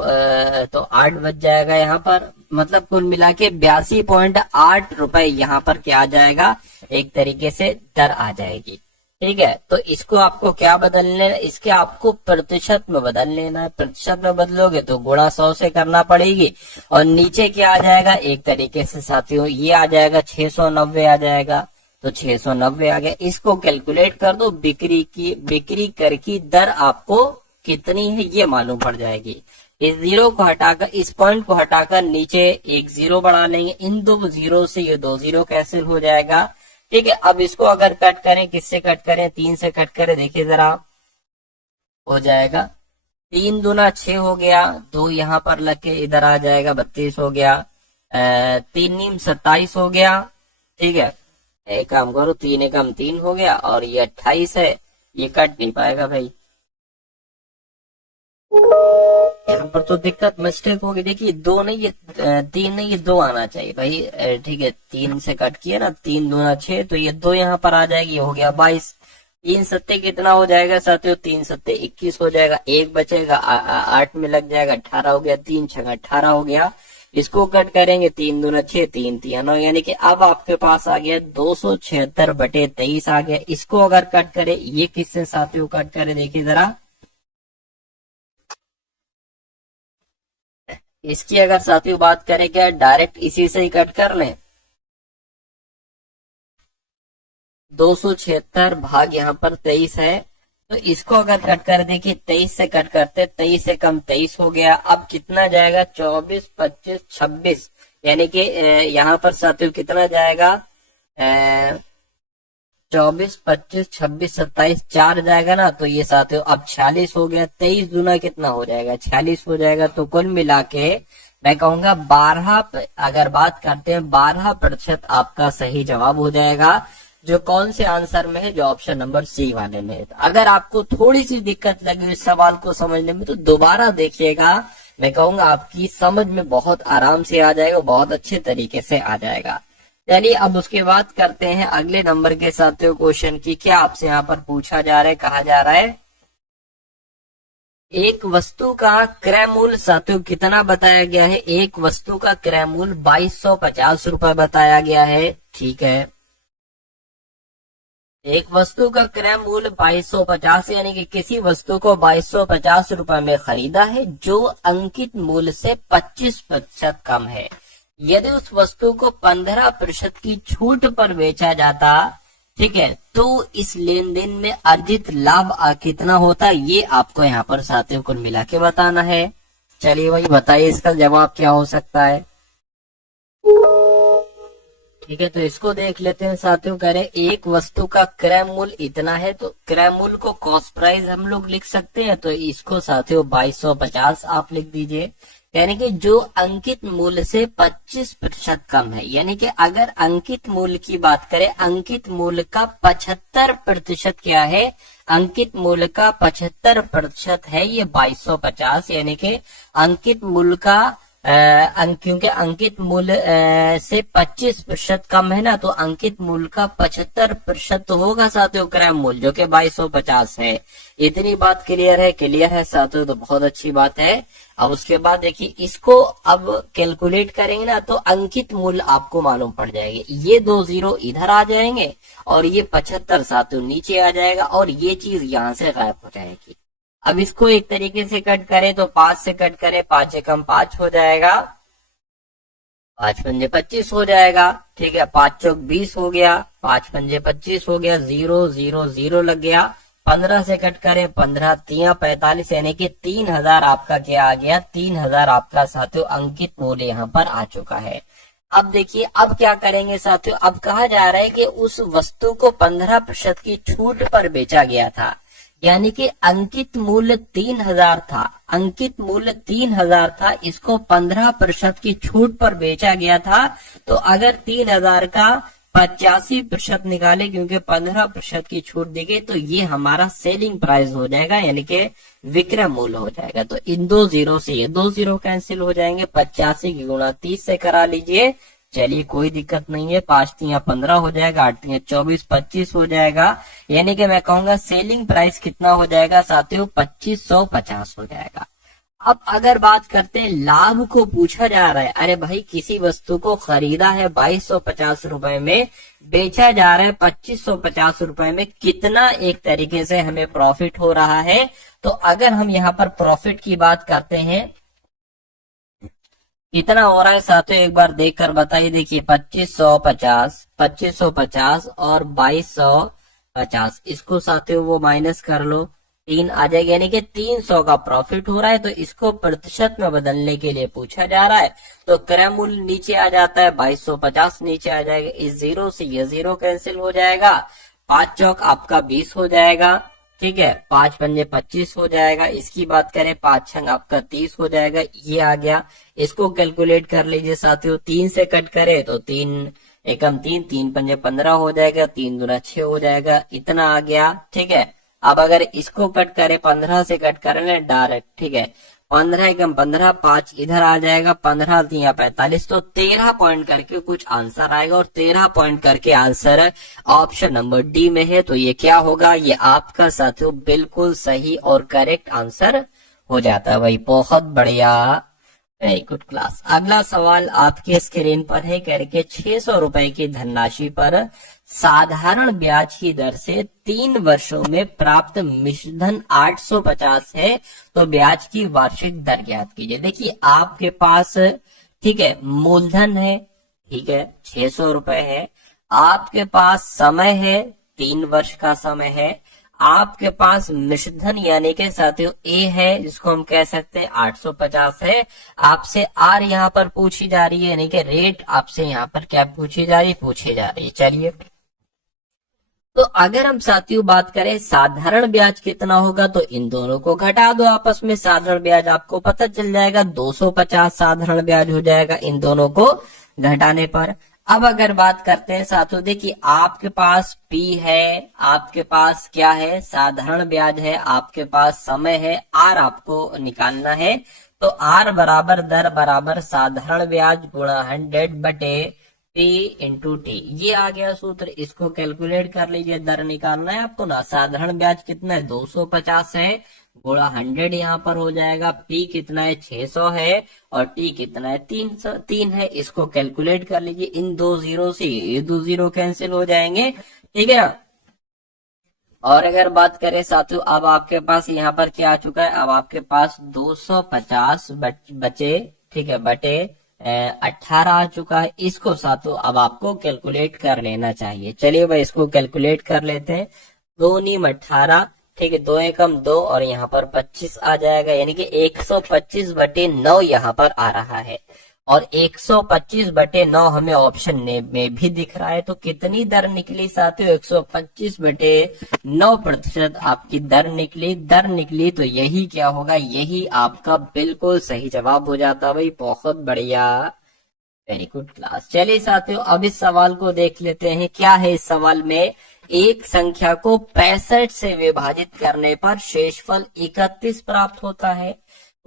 तो 8 बच जाएगा यहाँ पर, मतलब कुल मिला के 82.8 रुपए यहाँ पर क्या आ जाएगा, एक तरीके से दर आ जाएगी। ठीक है, तो इसको आपको क्या बदल लेना, इसके आपको प्रतिशत में बदल लेना है। प्रतिशत में बदलोगे तो गुणा 100 से करना पड़ेगी, और नीचे क्या आ जाएगा, एक तरीके से साथियों ये आ जाएगा 690 आ जाएगा। तो 690 आ गया, इसको कैलकुलेट कर दो, बिक्री कर की दर आपको कितनी है ये मालूम पड़ जाएगी। इस जीरो को हटाकर, इस पॉइंट को हटाकर नीचे एक जीरो बढ़ा लेंगे, इन 2 जीरो से ये 2 जीरो कैंसिल हो जाएगा। ठीक है, अब इसको अगर कट करें, किससे कट करें, 3 से कट करें, देखिए जरा हो जाएगा 3 दूना 6 हो गया, 2 यहाँ पर लग के इधर आ जाएगा, 32 हो गया, 3 नीम 27 हो गया। ठीक है, एक काम करो, 3 एकम 3 हो गया, और ये 28 है, ये कट नहीं पाएगा भाई, यहाँ पर तो दिक्कत मिस्टेक होगी। देखिए 2 नहीं, ये 3 नहीं, ये 2 आना चाहिए भाई। ठीक है, 3 से कट किया ना, 3 दूना 6, तो ये 2 यहाँ पर आ जाएगी, ये हो गया 22। 3 सत्ते कितना हो जाएगा साथियों, 3 सत्ते 21 हो जाएगा, एक बचेगा 8 में लग जाएगा, 18 हो गया, 3 छः 18 हो गया। इसको कट करेंगे, 3 दूना 6, 3 3 9, यानी कि अब आपके पास आ गया 276/23 आ गया। इसको अगर कट करे, ये किससे साथियों कट करे, देखिए जरा, इसकी अगर साथियों बात करें, क्या डायरेक्ट इसी से ही कट कर लें, 276 भाग यहाँ पर 23 है, तो इसको अगर कट कर, देखिए 23 से कट करते, 23 से कम 23 हो गया। अब कितना जाएगा, 24 25 26, यानी कि यहाँ पर साथियों कितना जाएगा, 24, 25, 26, 27 4 जाएगा ना, तो ये साथियों अब 46 हो गया। 23 दूना कितना हो जाएगा, 46 हो जाएगा। तो कुल मिला के मैं कहूंगा 12, अगर बात करते हैं 12% आपका सही जवाब हो जाएगा, जो कौन से आंसर में है, जो ऑप्शन नंबर सी वाले में है। तो अगर आपको थोड़ी सी दिक्कत लगी इस सवाल को समझने में, तो दोबारा देखिएगा, मैं कहूंगा आपकी समझ में बहुत आराम से आ जाएगा, बहुत अच्छे तरीके से आ जाएगा। चलिए अब उसके बाद करते हैं अगले नंबर के साथियों क्वेश्चन की। क्या आपसे यहाँ पर पूछा जा रहा है, कहा जा रहा है एक वस्तु का क्रय मूल्य साथियों कितना बताया गया है। एक वस्तु का क्रय मूल्य 2250 रुपए बताया गया है। ठीक है, एक वस्तु का क्रय मूल्य 2250, यानी कि किसी वस्तु को 2250 रुपए में खरीदा है, जो अंकित मूल्य से 25% कम है। यदि उस वस्तु को 15% की छूट पर बेचा जाता, ठीक है, तो इस लेन देन में अर्जित लाभ कितना होता, ये आपको यहाँ पर साथियों को मिला के बताना है। चलिए भाई बताइए इसका जवाब क्या हो सकता है। ठीक है, तो इसको देख लेते हैं साथियों। कह रहे एक वस्तु का क्रय मूल्य इतना है, तो क्रय मूल्य को कॉस्ट प्राइस हम लोग लिख सकते हैं, तो इसको साथियों 2250 आप लिख दीजिए। यानी कि जो अंकित मूल्य से 25% कम है, यानी कि अगर अंकित मूल्य की बात करें, अंकित मूल्य का 75% क्या है, अंकित मूल्य का 75% है ये 2250, यानी कि अंकित मूल्य का क्योंकि अंकित मूल्य से 25% कम है ना, तो अंकित मूल्य का 75% तो होगा साथियों क्रय मूल्य, जो कि 2250 है। इतनी बात क्लियर है, क्लियर है साथियों, तो बहुत अच्छी बात है। अब उसके बाद देखिए इसको अब कैलकुलेट करेंगे ना, तो अंकित मूल्य आपको मालूम पड़ जाएगी। ये 2 जीरो इधर आ जाएंगे और ये 75 साथियों नीचे आ जाएगा, और ये चीज यहाँ से गायब हो जाएगी। अब इसको एक तरीके से कट करें, तो 5 से कट करें, 5 से कम 5 हो जाएगा, 5 पंजे 25 हो जाएगा। ठीक है, 5 चौक 20 हो गया, 5 पंजे 25 हो गया, 0 0 0 लग गया। 15 से कट करें, 15 3 45, यानी कि 3000 आपका क्या आ गया, 3000 आपका साथियों अंकित मूल्य यहाँ पर आ चुका है। अब देखिए अब क्या करेंगे साथियों, अब कहा जा रहा है कि उस वस्तु को 15% की छूट पर बेचा गया था, यानी कि अंकित मूल्य 3000 था, अंकित मूल्य 3000 था, इसको 15% की छूट पर बेचा गया था। तो अगर 3000 का 85% निकाले, क्योंकि 15% की छूट दी गई, तो ये हमारा सेलिंग प्राइस हो जाएगा, यानी कि विक्रय मूल्य हो जाएगा। तो इन 2 जीरो से ये 2 जीरो कैंसिल हो जाएंगे, 85 की गुणा 30 से करा लीजिए। चलिए कोई दिक्कत नहीं है, 5 3 15 हो जाएगा, 8 3 24 25 हो जाएगा, यानी कि मैं कहूंगा सेलिंग प्राइस कितना हो जाएगा साथियों, 2550 हो जाएगा। अब अगर बात करते हैं लाभ को पूछा जा रहा है, अरे भाई किसी वस्तु को खरीदा है 2250 रुपए में, बेचा जा रहा है 2550 रुपए में, कितना एक तरीके से हमें प्रॉफिट हो रहा है। तो अगर हम यहाँ पर प्रॉफिट की बात करते हैं, कितना हो रहा है साथियों एक बार देख कर बताइए। देखिए 2550 और 2250, इसको साथियों वो माइनस कर लो, 3 आ जाएगा, यानी कि 300 का प्रॉफिट हो रहा है। तो इसको प्रतिशत में बदलने के लिए पूछा जा रहा है, तो क्रय मूल्य नीचे आ जाता है, 2250 नीचे आ जाएगा, इस 0 से ये 0 कैंसिल हो जाएगा, 5 चौक आपका 20 हो जाएगा। ठीक है, 5 पंजे 25 हो जाएगा, इसकी बात करें 5 छंग आपका 30 हो जाएगा, ये आ गया। इसको कैलकुलेट कर लीजिए साथियों, 3 से कट करे तो 3 एकम 3, 3 पंजे 15 हो जाएगा, 3 दूना 6 हो जाएगा, इतना आ गया। ठीक है, अब अगर इसको कट करे, 15 से कट करें डायरेक्ट, ठीक है, 15 एकम 15, 5 इधर आ जाएगा, 15 3 45, तो 13 पॉइंट करके कुछ आंसर आएगा, और 13 पॉइंट करके आंसर ऑप्शन नंबर डी में है। तो ये क्या होगा, ये आपका साथियों बिल्कुल सही और करेक्ट आंसर हो जाता है भाई, बहुत बढ़िया, वेरी गुड क्लास। अगला सवाल आपके स्क्रीन पर है, करके 600 रुपए की धनराशि पर साधारण ब्याज की दर से 3 वर्षों में प्राप्त मिश्रधन 850 है, तो ब्याज की वार्षिक दर ज्ञात कीजिए। देखिए आपके पास, ठीक है, मूलधन है, ठीक है, 600 रुपए है, आपके पास समय है, 3 वर्ष का समय है, आपके पास मिश्रधन यानी के साथियों ए है, जिसको हम कह सकते हैं 850 है, आपसे आर यहाँ पर पूछी जा रही है, यानी कि रेट आपसे यहाँ पर क्या पूछी जा रही है, चलिए तो अगर हम साथियों बात करें साधारण ब्याज कितना होगा, तो इन दोनों को घटा दो आपस में, साधारण ब्याज आपको पता चल जाएगा 250 साधारण ब्याज हो जाएगा इन दोनों को घटाने पर। अब अगर बात करते हैं साथियों, देखिए आपके पास P है, आपके पास क्या है, साधारण ब्याज है, आपके पास समय है, R आपको निकालना है। तो R बराबर दर बराबर साधारण ब्याज गुणा 100 बटे P इंटू टी, ये आ गया सूत्र। इसको कैलकुलेट कर लीजिए, दर निकालना है आपको ना। साधारण ब्याज कितना है 250 है, गुणा 100 यहाँ पर हो जाएगा। P कितना है 600 है, और T कितना है 3 है। इसको कैलकुलेट कर लीजिए, इन दो जीरो से ये दो जीरो कैंसिल हो जाएंगे, ठीक है ना। और अगर बात करें साथियों, अब आपके पास यहाँ पर क्या आ चुका है, अब आपके पास 250 बचे, ठीक है, बटे 18 आ चुका है। इसको साथियों अब आपको कैलकुलेट कर लेना चाहिए। चलिए भाई इसको कैलकुलेट कर लेते हैं। 2 नीम 18, ठीक है, 2 एकम 2, और यहाँ पर 25 आ जाएगा, यानी कि 125 बटे 9 यहाँ पर आ रहा है। और 125 बटे 9 हमें ऑप्शन में भी दिख रहा है। तो कितनी दर निकली साथियों, 125 बटे 9% आपकी दर निकली। तो यही क्या होगा, यही आपका बिल्कुल सही जवाब हो जाता है भाई। बहुत बढ़िया, वेरी गुड क्लास। चलिए साथियों अब इस सवाल को देख लेते हैं। क्या है इस सवाल में, एक संख्या को 65 से विभाजित करने पर शेषफल 31 प्राप्त होता है।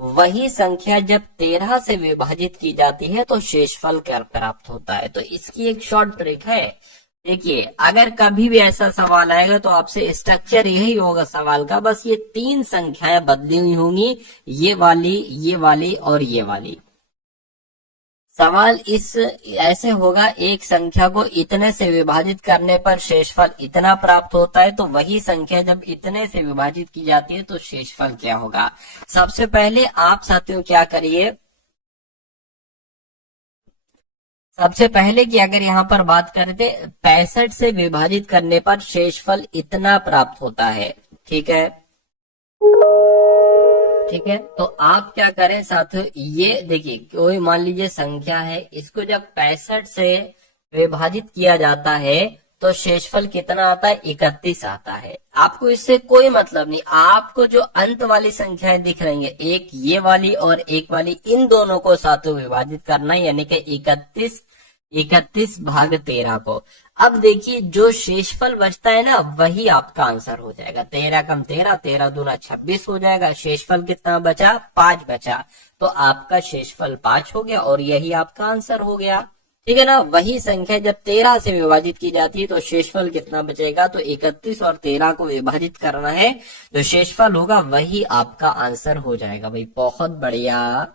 वही संख्या जब 13 से विभाजित की जाती है तो शेषफल क्या प्राप्त होता है। तो इसकी एक शॉर्ट ट्रिक है। देखिए अगर कभी भी ऐसा सवाल आएगा तो आपसे स्ट्रक्चर यही होगा सवाल का, बस ये 3 संख्याएं बदली हुई होंगी, ये वाली और ये वाली। सवाल इस ऐसे होगा, एक संख्या को इतने से विभाजित करने पर शेषफल इतना प्राप्त होता है, तो वही संख्या जब इतने से विभाजित की जाती है तो शेषफल क्या होगा। सबसे पहले आप साथियों क्या करिए, सबसे पहले कि अगर यहाँ पर बात करें थे 65 से विभाजित करने पर शेषफल इतना प्राप्त होता है, ठीक है, ठीक है। तो आप क्या करें साथियों, ये देखिए कोई मान लीजिए संख्या है, इसको जब 65 से विभाजित किया जाता है तो शेषफल कितना आता है, 31 आता है। आपको इससे कोई मतलब नहीं, आपको जो अंत वाली संख्याएं दिख रही है, एक ये वाली और एक वाली, इन दोनों को साथियों विभाजित करना है, यानी कि 31 भाग 13 को। अब देखिए जो शेषफल बचता है ना, वही आपका आंसर हो जाएगा। 13 कम 13, 13 दूना 26 हो जाएगा। शेषफल कितना बचा, 5 बचा। तो आपका शेषफल 5 हो गया और यही आपका आंसर हो गया, ठीक है ना। वही संख्या जब 13 से विभाजित की जाती है तो शेषफल कितना बचेगा, तो 31 और 13 को विभाजित करना है, जो शेषफल होगा वही आपका आंसर हो जाएगा भाई। बहुत बढ़िया।